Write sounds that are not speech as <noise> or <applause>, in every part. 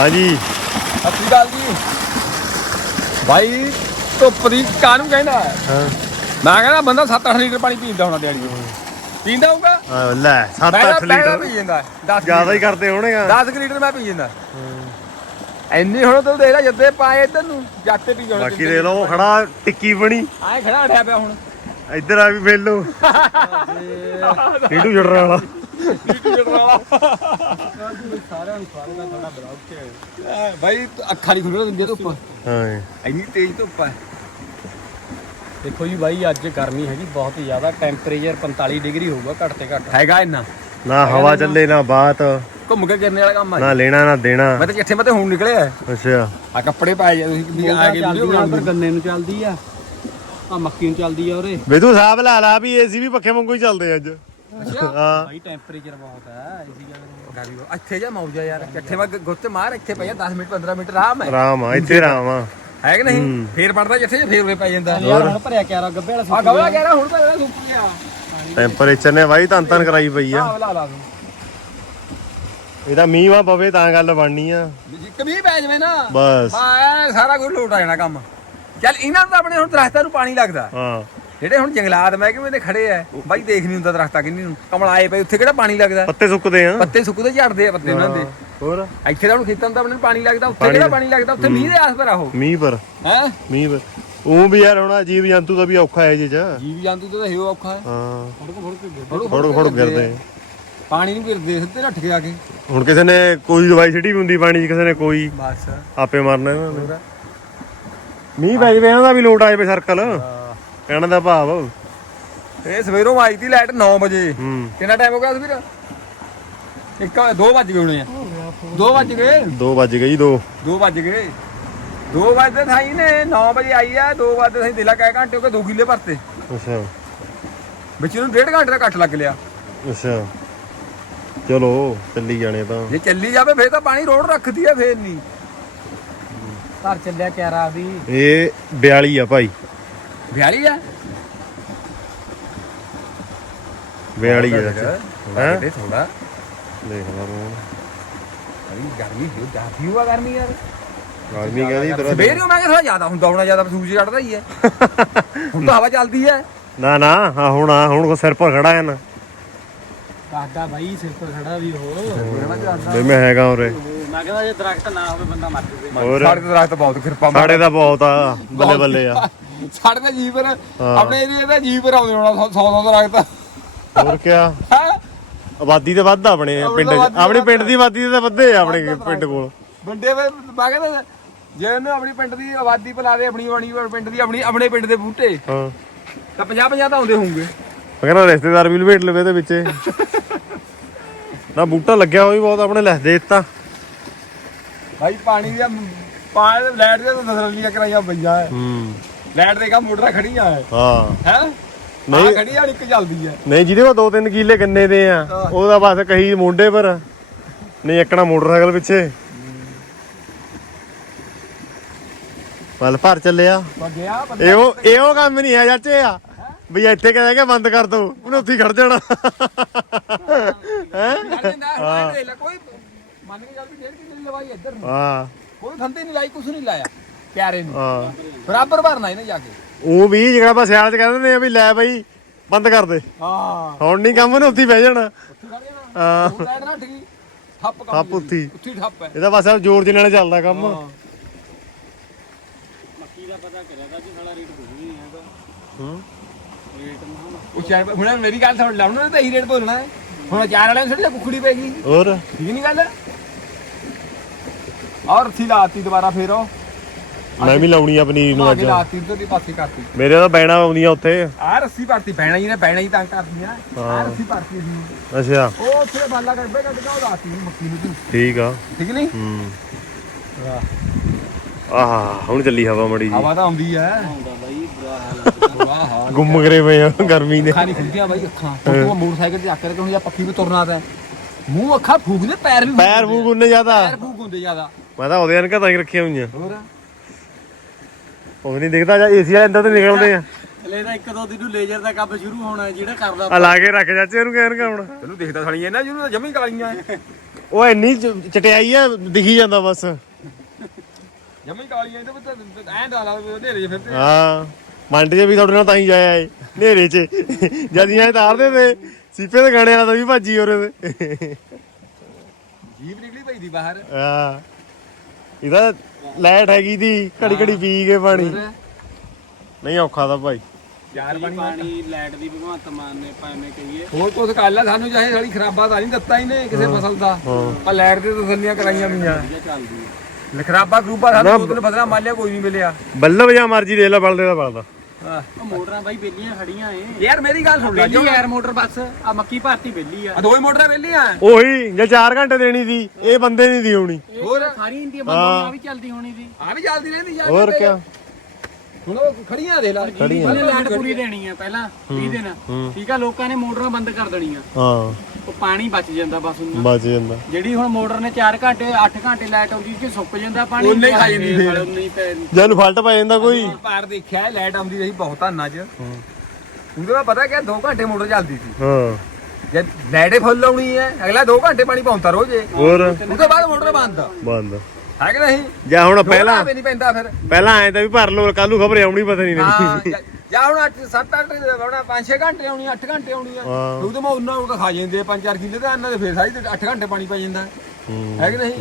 ਹਾਂਜੀ। ਸ਼੍ਰੀ ਅਕਾਲ ਜੀ। ਭਾਈ ਧੁੱਪ ਦੀ ਕਾਹਨੂੰ ਕਹਿੰਦਾ? ਹੈ? ਹਾਂ ਮੈਂ ਕਹਿੰਦਾ ਬੰਦਾ 7-8 ਲੀਟਰ ਪਾਣੀ ਪੀਂਦਾ ਹੋਣਾ ਦਿਹਾੜੀ ਵਿੱਚ ਪੀਂਦਾ ਹੋਊਗਾ? ਲੈ 7-8 ਮੈਂ ਤਾਂ ਲੀਟਰ। ਪੀ ਜਾਂਦਾ 10 ਜ਼ਿਆਦਾ ਹੀ ਕਰਦੇ ਹੋਣੇਗਾ। 10 ਲੀਟਰ ਮੈਂ ਪੀ ਜਾਂਦਾ। ਐਨੀ ਹੁਣ ਤੂੰ ਦੇਖ ਲੈ ਜੱਦੇ ਪਾਏ ਇੱਧਰ ਨੂੰ ਜੱਟ ਤੇ ਪੀ ਜਾਣਾ ਬਾਕੀ ਦੇ ਲਓ ਖੜਾ ਟਿੱਕੀ ਬਣੀ। ਆਏ ਖੜਾ ਉਠਿਆ ਪਿਆ ਹੁਣ। ਇੱਧਰ ਆ ਵੀ ਵੇਲੋ। <laughs> ਢੀਡੂ ਜੜਨ ਵਾਲਾ। ਭਾਈ ਅੱਖਾਂ ਨਹੀਂ ਖੁੱਲ੍ਹਣ ਦਿੰਦੀ ਧੁੱਪ। ਹਾਂ। ਇੰਨੀ ਤੇਜ਼ ਧੁੱਪ ਹੈ ਦੇਖੋ ਜੀ ਬਾਈ ਅੱਜ ਗਰਮੀ ਹੈਗੀ ਬਹੁਤ ਜ਼ਿਆਦਾ। ਟੈਂਪਰੇਚਰ 45 ਡਿਗਰੀ ਹੋਊਗਾ ਘੱਟ ਤੇ ਘੱਟ। ਹੈਗਾ ਇੰਨਾ? ਨਾ ਹਵਾ ਚੱਲੇ ਨਾ ਬਾਤ। ਘੁੰਮ ਕੇ ਗਿਰਨੇ ਵਾਲਾ ਕੰਮ ਆ ਨਾ ਲੈਣਾ ਨਾ ਦੇਣਾ। ਮੈਂ ਤਾਂ ਕਿੱਥੇ ਮੈਂ ਤਾਂ ਹੁਣ ਨਿਕਲਿਆ। ਅੱਛਾ। ਆ ਕੱਪੜੇ ਪਾਏ ਜਾ ਤੁਸੀਂ ਵੀ ਆ ਕੇ ਵੀਡੀਓ ਚੱਲਦੀ ਆ ਪਰ ਬਣਾਉਂਦੇ। ਗੰਨੇ ਨੂੰ ਚੱਲਦੀ ਆ। ਆ ਮੱਕੀ ਨੂੰ ਚੱਲਦੀ ਆ ਉਰੇ। ਵੇਦੂ ਸਾਹਿਬ ਲਾ ਲਾ ਵੀ ਏਸੀ ਵੀ ਪੱਖੇ ਵਾਂਗੂ ਹੀ ਚੱਲਦੇ ਅੱਜ। ਅੱਛਾ। ਹਾਂ। ਬਾਈ ਟੈਂਪਰੇਚਰ ਬਹੁਤ ਹੈ ਇਸੀ ਗੱਲ ਇੱਥੇ ਜਾ ਮੌਜਾ ਯਾਰ ਇਕੱਠੇ ਮੈਂ ਗੁੱਤ ਮਾਰ ਇੱਥੇ ਪਈ 10 ਮਿੰਟ 15 ਮਿੰਟ ਆਰਾਮ ਹੈ। ਆਰਾਮ ਆ ਇੱਥੇ ਆਰਾਮ ਆ। ਹੈ ਕਿ ਨਹੀਂ? ਫੇਰ ਪੜਦਾ ਜਿੱਥੇ ਜੇ ਫੇਰ ਉਰੇ ਪੈ ਜਾਂਦਾ। ਯਾਰ ਹੁਣ ਭਰਿਆ ਕਿਆਰਾ ਗੱਬੇ ਵਾਲਾ ਆ ਗਵਲਾ ਕਹਿ ਰਿਹਾ ਹੁਣ ਤਾਂ ਇਹਦਾ ਸੁੱਕ ਗਿਆ ਟੈਂਪਰੇਚਰ ਨੇ ਵਾਈ ਧੰਨ ਧੰਨ ਕਰਾਈ ਪਈ ਆ। ਆ ਲਾ ਲਾ ਤੂੰ। ਇਹਦਾ ਮੀਂਹ ਵਾ ਪਵੇ ਤਾਂ ਗੱਲ ਬਣਨੀ ਆ। ਜੀ ਕਮੀ ਪੈ ਜਾਵੇ ਨਾ ਬਸ। ਹਾਂ ਸਾਰਾ ਕੁਝ ਲੋਟ ਆ ਜਾਣਾ ਕੰਮ। ਚੱਲ ਇਹਨਾਂ ਨੂੰ ਤਾਂ ਆਪਣੇ ਹੁਣ ਦਰਖਤਾਂ ਨੂੰ ਪਾਣੀ ਲੱਗਦਾ। ਹਾਂ। ਜਿਹੜੇ ਹੁਣ ਜੰਗਲਾਤ ਮਹਿਕਮੇ ਦੇ ਖੜੇ ਐ ਬਾਈ ਦੇਖ ਨਹੀਂ ਹੁੰਦਾ ਦਰਖਤਾਂ ਕਿੰਨੀ ਨੂੰ। ਕਮਲ ਆਏ ਪਏ ਉੱਥੇ ਕਿਹੜਾ ਪਾਣੀ ਲੱਗਦਾ? ਪੱਤੇ ਸੁੱਕਦੇ ਆ। ਪੱਤੇ ਸੁੱਕਦੇ ਝੜਦੇ ਆ ਪੱਤੇ ਉਹਨਾਂ ਦੇ। ਹੋਰ? ਇੱਥੇ ਤਾਂ ਹੁਣ ਖੇਤਾਂ ਨੂੰ ਤਾਂ ਆਪਣੇ ਨੂੰ ਪਾਣੀ ਲੱਗਦਾ ਉੱਥੇ ਕਿਹੜਾ ਪਾਣੀ ਲੱਗਦਾ? ਉੱਥੇ ਮੀਂਹ ਦੇ ਆਸ ਪਰ ਆਹੋ ਮੀਂਹ ਪਰ। ਹੈ? ਮੀਂਹ ਪਰ। ਉਹ ਵੀ ਯਾਰ ਹੁਣ ਜੀਵ ਜੰਤੂ ਦਾ ਵੀ ਔਖਾ ਹੈ ਜੀ ਚ ਜੀਵ ਜੰਤੂ ਤਾਂ ਇਹੋ ਔਖਾ ਹੈ। ਹਾਂ। ਫੜੋ ਫੜੋ ਫੜੋ ਗਿਰਦੇ ਪਾਣੀ ਨੂੰ ਗਿਰਦੇ ਸਿੱਧੇ ਨੱਠ ਕੇ ਆ ਕੇ। ਹੁਣ ਕਿਸੇ ਨੇ ਕੋਈ ਦਵਾਈ ਛਿੱਟੀ ਵੀ ਹੁੰਦੀ ਪਾਣੀ 'ਚ ਕਿਸੇ ਨੇ ਕੋਈ ਬਸ। ਆਪੇ ਮਰਨਾ ਇਹਨਾਂ ਨੇ। ਮੀਂਹ ਪੈ ਜਵੇ ਇਹਨਾਂ ਦਾ ਵੀ ਲੋਟ ਆਏ ਪਏ ਸਰਕਲ। ਕਹਿਣ ਦਾ ਭਾਵ ਇਹ ਸਵੇਰੋਂ ਆਈ ਤੀ ਲਾਈਟ 9 ਵਜੇ। ਹੂੰ। ਕਿੰਨਾ ਟਾਈਮ ਹੋ ਗਿਆ ਸਵੇਰ ਇੱਕ 2 ਵੱਜ ਗਏ ਹੋਣੇ ਆ। 2 ਵੱਜ ਗਏ? 2 ਵੱਜ ਗਈ 2 2 ਵੱਜ ਗਏ। 2 ਵਜੇ ਥਾਈ ਨੇ 9 ਵਜੇ ਆਈ ਆ 2 ਵਜੇ ਥਾਈ ਦਿਲਾ ਕਹਿ ਘੰਟੇ ਗਏ 2 ਕਿੱਲੇ ਭਰਤੇ। ਅੱਛਾ। ਵਿੱਚ ਨੂੰ ਡੇਢ ਘੰਟੇ ਦਾ ਕੱਟ ਲੱਗ ਲਿਆ। ਅੱਛਾ। ਚਲੋ ਚੱਲੀ ਜਾਣੇ ਤਾਂ। ਜੇ ਚੱਲੀ ਜਾਵੇ ਫੇਰ ਤਾਂ ਪਾਣੀ ਰੋਡ ਰੱਖਦੀ ਆ ਫੇਰ ਨਹੀਂ ਘਰ ਚੱਲਿਆ ਕਿਆਰਾ ਵੀ। ਇਹ 42 ਆ ਭਾਈ। ਵਿਆਲੀ ਆ? 42 ਆ ਹੈ? ਤੇ ਥੋੜਾ ਦੇਖ ਲਾ ਤੂੰ ਅਰੇ ਗਰਮੀ ਹੋ ਜਾਤੀ ਹੋਆ ਗਰਮੀ ਯਾਰ। ਗਰਮੀ ਕਹਿੰਦੀ ਤੇਰਾ ਸਵੇਰੇ ਮੈਂ ਕਿਹਾ ਥੋੜਾ ਜ਼ਿਆਦਾ ਹੁੰਦਾ ਹੋਣਾ ਜ਼ਿਆਦਾ ਸੂਰਜ ਚੜਦਾ ਹੀ ਹੈ <laughs> ਹੁਣ ਤਾਂ ਹਵਾ ਚੱਲਦੀ ਹੈ ਨਾ ਨਾ ਹਾਂ ਹੁਣ ਆ ਹੁਣ ਸਿਰ ਪਰ ਖੜਾ ਹੈ ਨਾ। ਦੱਸਦਾ ਬਾਈ ਸਿਰ ਪਰ ਖੜਾ ਵੀ ਹੋ ਵੀ ਮੈਂ ਹੈਗਾ ਉਰੇ। ਮੈਂ ਕਹਿੰਦਾ ਜੇ ਦਰਖਤ ਨਾ ਹੋਵੇ ਬੰਦਾ ਮਰ ਜੂਵੇ। ਹੋਰ? ਸਾਡੇ ਦਰਖਤ ਬਹੁਤ ਕਿਰਪਾ ਸਾਡੇ ਦਾ ਬਹੁਤ ਆ ਬੱਲੇ ਬੱਲੇ ਆ। <laughs> ਸਾਡੇ ਤਾਂ ਜੀਵ ਪਰ ਆਪਣੇ ਏਰੀਏ ਦਾ ਜੀਵ ਪਰ ਆਉਂਦੇ ਹੋਣਾ 100 100 ਦਰਖਤ। ਹੋਰ ਕਿਆ? ਆਬਾਦੀ ਤੇ ਵੱਧ ਆ ਆਪਣੇ ਪਿੰਡ ਆਪਣੀ ਪਿੰਡ ਦੀ ਆਬਾਦੀ ਤੇ ਵੱਧੇ ਆ ਆਪਣੇ ਪਿੰਡ ਕੋਲ। ਵੱਡੇ ਵੇ ਮੈਂ ਕਹਿੰਦਾ ਜੇ ਉਹਨੂੰ ਆਪਣੀ ਪਿੰਡ ਦੀ ਆਬਾਦੀ ਪਿਲਾ ਦੇ ਆਪਣੀ ਬਣੀ ਪਿੰਡ ਦੀ ਆਪਣੀ ਆਪਣੇ ਪਿੰਡ ਦੇ ਬੂਟੇ ਹਾਂ। ਤਾਂ 50 50 ਤਾਂ ਆਉਂਦੇ ਹੋਣਗੇ। ਮੈਂ ਕਹਿੰਦਾ ਰਿਸ਼ਤੇਦਾਰ ਵੀ ਲਵੇਟ ਲਵੇ ਤੇ ਵਿੱਚੇ। ਨਾ ਬੂਟਾ ਲੱਗਿਆ ਹੋਈ ਬਹੁਤ ਆਪਣੇ ਲੈ ਦੇ ਦਿੱਤਾ ਭਾਈ ਪਾਣੀ ਦੀ ਪਾਣੀ ਲਾਈਟ ਦੇ ਤਾਂ ਦਸਰਲੀਆਂ ਕਰਾਈਆਂ ਪਈਆਂ। ਹੈ। ਹੂੰ ਲਾਈਟ ਦੇ ਕੰਮ ਮੋਟਰਾਂ ਖੜੀਆਂ ਹੈ ਹਾਂ। ਹੈ? ਨਹੀਂ। ਨਹੀਂ। ਖੜੀ ਆ ਇੱਕ ਚੱਲਦੀ ਹੈ ਨਹੀਂ ਜਿਹਦੇ ਕੋਲ ਦੋ ਤਿੰਨ ਕਿੱਲੇ ਗੰਨੇ ਦੇ ਆ ਉਹਦਾ ਬਸ ਕਹੀ ਮੁੰਡੇ ਪਰ। ਨਹੀਂ ਇੱਕਣਾ ਮੋਟਰਸਾਈਕਲ ਪਿੱਛੇ। ਵੱਲ ਭਰ ਚੱਲਿਆ। ਮੈਂ ਗਿਆ ਬੰਦਾ। ਇਹ ਇਹ ਕੰਮ ਨਹੀਂ ਆ ਚਾਚੇ ਆ। ਵੀ ਇੱਥੇ ਕਹਿੰਦਾ ਕਿ ਬੰਦ ਕਰ ਦੋ ਉਹਨੇ ਉੱਥੇ ਹੀ ਖੜ ਜਾਣਾ। ਹੈ? ਲੈ ਕੋਈ ਮੰਨ ਕੇ ਚੱਲ ਵੀ ਡੇਢ ਕਿੱਲੇ ਦੀ ਲਵਾਈ ਇੱਧਰ ਨੂੰ। ਹਾਂ। ਕੋਈ ਥੰਦੇ ਨਹੀਂ ਲਾਈ ਕੁਛ ਨਹੀਂ ਲਾਇਆ। ਪਿਆਰੇ ਨੂੰ। ਹਾਂ। ਬਰਾਬਰ ਭਰਨਾ ਇਹਨੇ ਜਾ ਕੇ। ਉਹ ਵੀ ਜਿਹੜਾ ਆਪਾਂ ਸਿਆਲ ਚ ਕਹਿੰਦੇ ਨੇ ਵੀ ਲੈ ਬਈ ਬੰਦ ਕਰ ਦੇ। ਹਾਂ। ਹੁਣ ਨਹੀਂ ਕੰਮ ਨੇ ਉੱਥੇ ਹੀ ਬਹਿ ਜਾਣਾ। ਹਾਂ। ਉਹ ਲਾਈਟ ਨਾ ਠਗੀ ਠੱਪ ਕੰਮ ਠੱਪ ਉੱਥੇ ਹੀ। ਉੱਥੇ ਹੀ ਠੱਪ ਹੈ। ਇਹਦਾ ਬਸ ਜ਼ੋਰ ਜਿਹਾ ਨਾਲ ਚੱਲਦਾ ਕੰਮ। ਮੱਕੀ ਦਾ ਪਤਾ ਕਰਿਆ ਦਾ ਜੀ ਸਾਲਾ ਰੇਟ ਕੁਝ ਨਹੀਂ ਹੈਗਾ ਹੂੰ। ਰੇਟ ਨਾ ਉਹ ਚਾਰ ਹੁਣ ਮੇਰੀ ਗੱਲ ਸੁਣ ਲੈ ਉਹਨਾਂ ਨੇ ਤਾਂ ਇਹੀ ਰੇਟ ਬੋਲਣਾ ਹੈ। ਹੁਣ ਚਾਰ ਵਾਲਿਆਂ ਨੂੰ ਛੱਡ ਕੁਕੜੀ ਪੈ ਗਈ। ਹੋਰ? ਠੀਕ ਨਹੀਂ ਗੱਲ? ਔਰ ਥੀ ਲਾਤੀ ਦੁਬਾਰਾ ਫੇਰ ਉਹ। ਮੈਂ ਵੀ ਲਾਉਣੀ ਆ ਪਨੀਰ ਨੂੰ ਅੱਜ। ਅੱਗੇ ਲਾਤੀ ਉਧਰ ਦੀ ਪਾਸੇ ਕਰਤੀ। ਮੇਰੇ ਤਾਂ ਬੈਣਾ ਆਉਂਦੀਆਂ ਉੱਥੇ। ਆ ਰੱਸੀ ਭਰਤੀ ਬਹਿਣਾ ਹੀ ਨੇ ਬਹਿਣਾ ਹੀ ਤੰਗ ਕਰਦੀਆਂ ਆ। ਰੱਸੀ ਭਰਤੀ ਸੀ ਅੱਛਾ। ਉਹ ਉੱਥੇ ਬਾਲਾ ਕੱਢੇ ਕੱਢ ਕੇ ਉਹ ਲਾਤੀ ਮੱਕੀ ਨੂੰ ਤੂੰ। ਠੀਕ ਆ। ਠੀਕ ਨਹੀਂ? ਹੂੰ। ਆਹ ਹੁਣ ਚੱਲੀ ਹਵਾ ਮੜੀ ਜੀ ਹਵਾ ਤਾਂ ਆਉਂਦੀ ਹੈ ਹੁੰਦਾ ਬਾਈ ਬੁਰਾ ਹਾਲ। ਵਾਹ ਹਾਂ ਗੁੰਮ ਕਰੇ ਪਏ ਆ ਗਰਮੀ ਨੇ ਅੱਖਾਂ ਨਹੀਂ ਖੁੱਲਦੀਆਂ ਬਾਈ ਅੱਖਾਂ। ਤੂੰ ਮੋਟਰਸਾਈਕਲ ਤੇ ਚੱਕ ਕੇ ਹੁਣ ਜਾਂ ਪੱਖੀ ਵੀ ਤੁਰਨਾ ਤਾਂ। ਮੂੰਹ ਅੱਖਾਂ ਫੂਕਦੇ ਪੈਰ ਵੀ ਪੈਰ ਫੂਕ ਜ਼ਿਆਦਾ। ਪੈਰ ਫੂਕ ਹੁੰਦੇ ਜ਼ਿਆਦਾ। ਮੈਂ ਤਾਂ ਉਹਦੇ ਅਨਕਾ ਤਾਂ ਹੀ ਰੱਖੀਆਂ ਹੋਈਆਂ। ਹੋਰ? ਉਹ ਨਹੀਂ ਦਿਖਦਾ ਜਾਂ ਏਸੀ ਵਾਲੇ ਅੰਦਰ ਤੇ ਨਿਕਲਦੇ ਆ। ਹਲੇ ਤਾਂ ਇੱਕ ਦੋ ਦਿਨ ਨੂੰ ਲੇਜ਼ਰ ਦਾ ਕੰਮ ਸ਼ੁਰੂ ਹੋਣਾ ਹੈ, ਜਿਹੜਾ ਕਰਦਾ ਆ ਲਾ ਕੇ ਰੱਖ ਚਾਚੇ ਇਹਨੂੰ ਕਹਿਣ ਕਾ ਹੁਣ। ਤੈਨੂੰ ਦੇਖਦਾ ਸਾਲੀਆਂ ਇਹਨਾਂ ਜਿਹਨੂੰ ਤਾਂ ਜਮੀ ਕਾਲੀਆਂ। ਐ ਉਹ ਇੰਨੀ ਚ- ਚਟਿਆਈ ਆ ਦਿਖੀ ਜਾਂਦਾ ਬਸ। ਜਮੀ ਕਾਲੀਆਂ ਤੇ ਵੀ ਐਂ ਡਾਲਾ ਹਨੇਰੇ 'ਚ ਫਿਰਦੇ ਹਾਂ ਮੰਡ ਜੇ ਵੀ ਤੁਹਾਡੇ ਨਾਲ ਤਾਂ ਹੀ ਜਾਇਆ ਏ ਹਨੇਰੇ 'ਚ। ਜਦ ਐ ਤਾਰਦੇ ਤੇ ਸੀਪੇ ਦੇ ਗਾਣੇ ਵਾਲਾ ਤਾਂ ਵੀ ਭੱਜੀ ਉਹਦੇ ਤੇ। ਜੀਪ ਨਿਕਲੀ ਪਈ ਦੀ ਬਾਹਰ। ਹਾਂ। ਇਹਦਾ ਲਾਈਟ ਹੈਗੀ ਦੀ ਘੜੀ ਘੜੀ ਪੀ ਕੇ ਪਾਣੀ। ਨਹੀਂ ਔਖਾ ਤਾਂ ਭਾਈ। ਯਾਰ ਪਾਣੀ ਲਾਈਟ ਦੀ ਭਗਵੰਤ ਮਾਨ ਨੇ ਭਾਵੇਂ ਕਹੀਏ। ਹੋਰ ਕੁਝ ਕਰ ਲੈ ਸਾਨੂੰ ਚਾਹੇ ਸਾਡੀ ਖਰਾਬਾ ਤਾਂ ਨਹੀਂ ਦਿੱਤਾ ਹੀ ਨੇ ਕਿਸੇ ਫਸਲ ਦਾ। ਪਰ ਲਾਈਟ ਦੇ ਤਸੱਲੀਆਂ ਕਰਾਈਆਂ ਪਈਆਂ। ਲਖਰਾਬਾ ਗਰੂਪਾ ਸਾਨੂੰ ਦੋ ਤਿੰਨ ਫਸਲਾਂ ਮਾਲਿਆ ਕੋਈ ਨਹੀਂ ਮਿਲਿਆ। ਬੱਲਬ ਜਾਂ ਮਰਜ਼ੀ ਦੇ ਲੈ ਬਲਦੇ ਦਾ ਬਲਦਾ। ਉਹ ਮੋਟਰਾਂ ਬਾਈ ਬੇਲੀਆਂ ਖੜੀਆਂ ਏ ਯਾਰ ਮੇਰੀ ਗੱਲ ਸੁਣ ਮੋਟਰ ਬਸ ਆ ਮੱਕੀ ਭਰਤੀ ਬੇਲੀ ਆ। ਆ ਦੋ ਹੀ ਮੋਟਰਾਂ ਵੇਲੀਆਂ ਉਹੀ ਜੇ 4 ਘੰਟੇ ਦੇਣੀ ਸੀ ਇਹ ਬੰਦੇ ਨਹੀਂ ਦੀ ਹੋਣੀ। ਹੋਰ? ਸਾਰੀ ਇੰਡੀਆ ਬੰਦ ਆ ਵੀ ਚੱਲਦੀ ਹੋਣੀ ਸੀ। ਆ ਵੀ ਚੱਲਦੀ ਰਹਿੰਦੀ ਯਾਰ ਹੋਰ ਕਿਆ? ਹੁਣ ਉਹ ਖੜੀਆਂ ਦੇ ਲਾ ਪਹਿਲੇ ਲਾਈਟ ਪੂਰੀ ਦੇਣੀ ਆ ਪਹਿਲਾਂ 20 ਦਿਨ। ਠੀਕ ਆ ਲੋਕਾਂ ਨੇ ਮੋਟਰਾਂ ਬੰਦ ਕਰ ਦੇਣੀਆਂ। ਹਾਂ। ਉਹ ਪਾਣੀ ਬਚ ਜਾਂਦਾ ਬਸ ਉਹਨਾਂ ਬਚ ਜਾਂਦਾ। ਜਿਹੜੀ ਹੁਣ ਮੋਟਰ ਨੇ 4 ਘੰਟੇ 8 ਘੰਟੇ ਲਾਈਟ ਆਉਂਦੀ ਸੀ ਸੁੱਕ ਜਾਂਦਾ ਪਾਣੀ ਉਨੇ ਹੀ ਖਾ ਜਾਂਦੀ ਫੇਰ। ਉਨੇ ਹੀ ਪੈ ਜਦ ਫਲਟ ਪੈ ਜਾਂਦਾ ਕੋਈ। ਪਾਰ ਦੇਖਿਆ ਲਾਈਟ ਆਉਂਦੀ ਰਹੀ ਬਹੁਤ ਧਾਨਾਂ 'ਚ ਉਹਦੇ ਬਾਅਦ ਪਤਾ ਕਿ 2 ਘੰਟੇ ਮੋਟਰ ਚੱਲਦੀ ਸੀ। ਹਾਂ। ਜੇ ਲਾਈਟੇ ਫੁੱਲ ਆਉਣੀ ਹੈ ਅਗਲਾ 2 ਘੰਟੇ ਪਾਣੀ ਪਾਉਂਦਾ ਰੋਜ਼ੇ ਹੋਰ? ਉਹਦੇ ਬਾਅਦ ਮੋਟਰ ਬੰਦ। ਬੰਦ। ਹੈ ਕਿ ਨਹੀਂ? ਜਾਂ ਹੁਣ ਪਹਿਲਾਂ ਵੀ ਨਹੀਂ ਪੈਂਦਾ ਫਿਰ। ਪਹਿਲਾਂ ਐ ਤਾਂ ਵੀ ਭਰ ਲੋ ਕੱਲ ਨੂੰ ਖਬਰ ਆਉਣੀ ਪਤਾ ਨਹੀਂ ਹਾਂ ਨਹੀਂ ਜਾਂ- ਜਾਂ ਹੁਣ 8 7 8 ਆਉਣਾ 5 6 ਘੰਟੇ ਆਉਣੀ 8 ਘੰਟੇ ਆਉਣੀ ਆ। ਹਾਂ। ਉਹਦੇ ਮੈਂ ਉਹਨਾਂ ਉਹ ਖਾ ਜਾਂਦੇ 5 4 ਕਿੱਲੇ ਤੇ ਇਹਨਾਂ ਦੇ ਫੇਰ ਸਾਰੀ 8 ਘੰਟੇ ਪਾਣੀ ਪੈ ਜਾਂਦਾ। ਹੈ ਕਿ ਨਹੀਂ?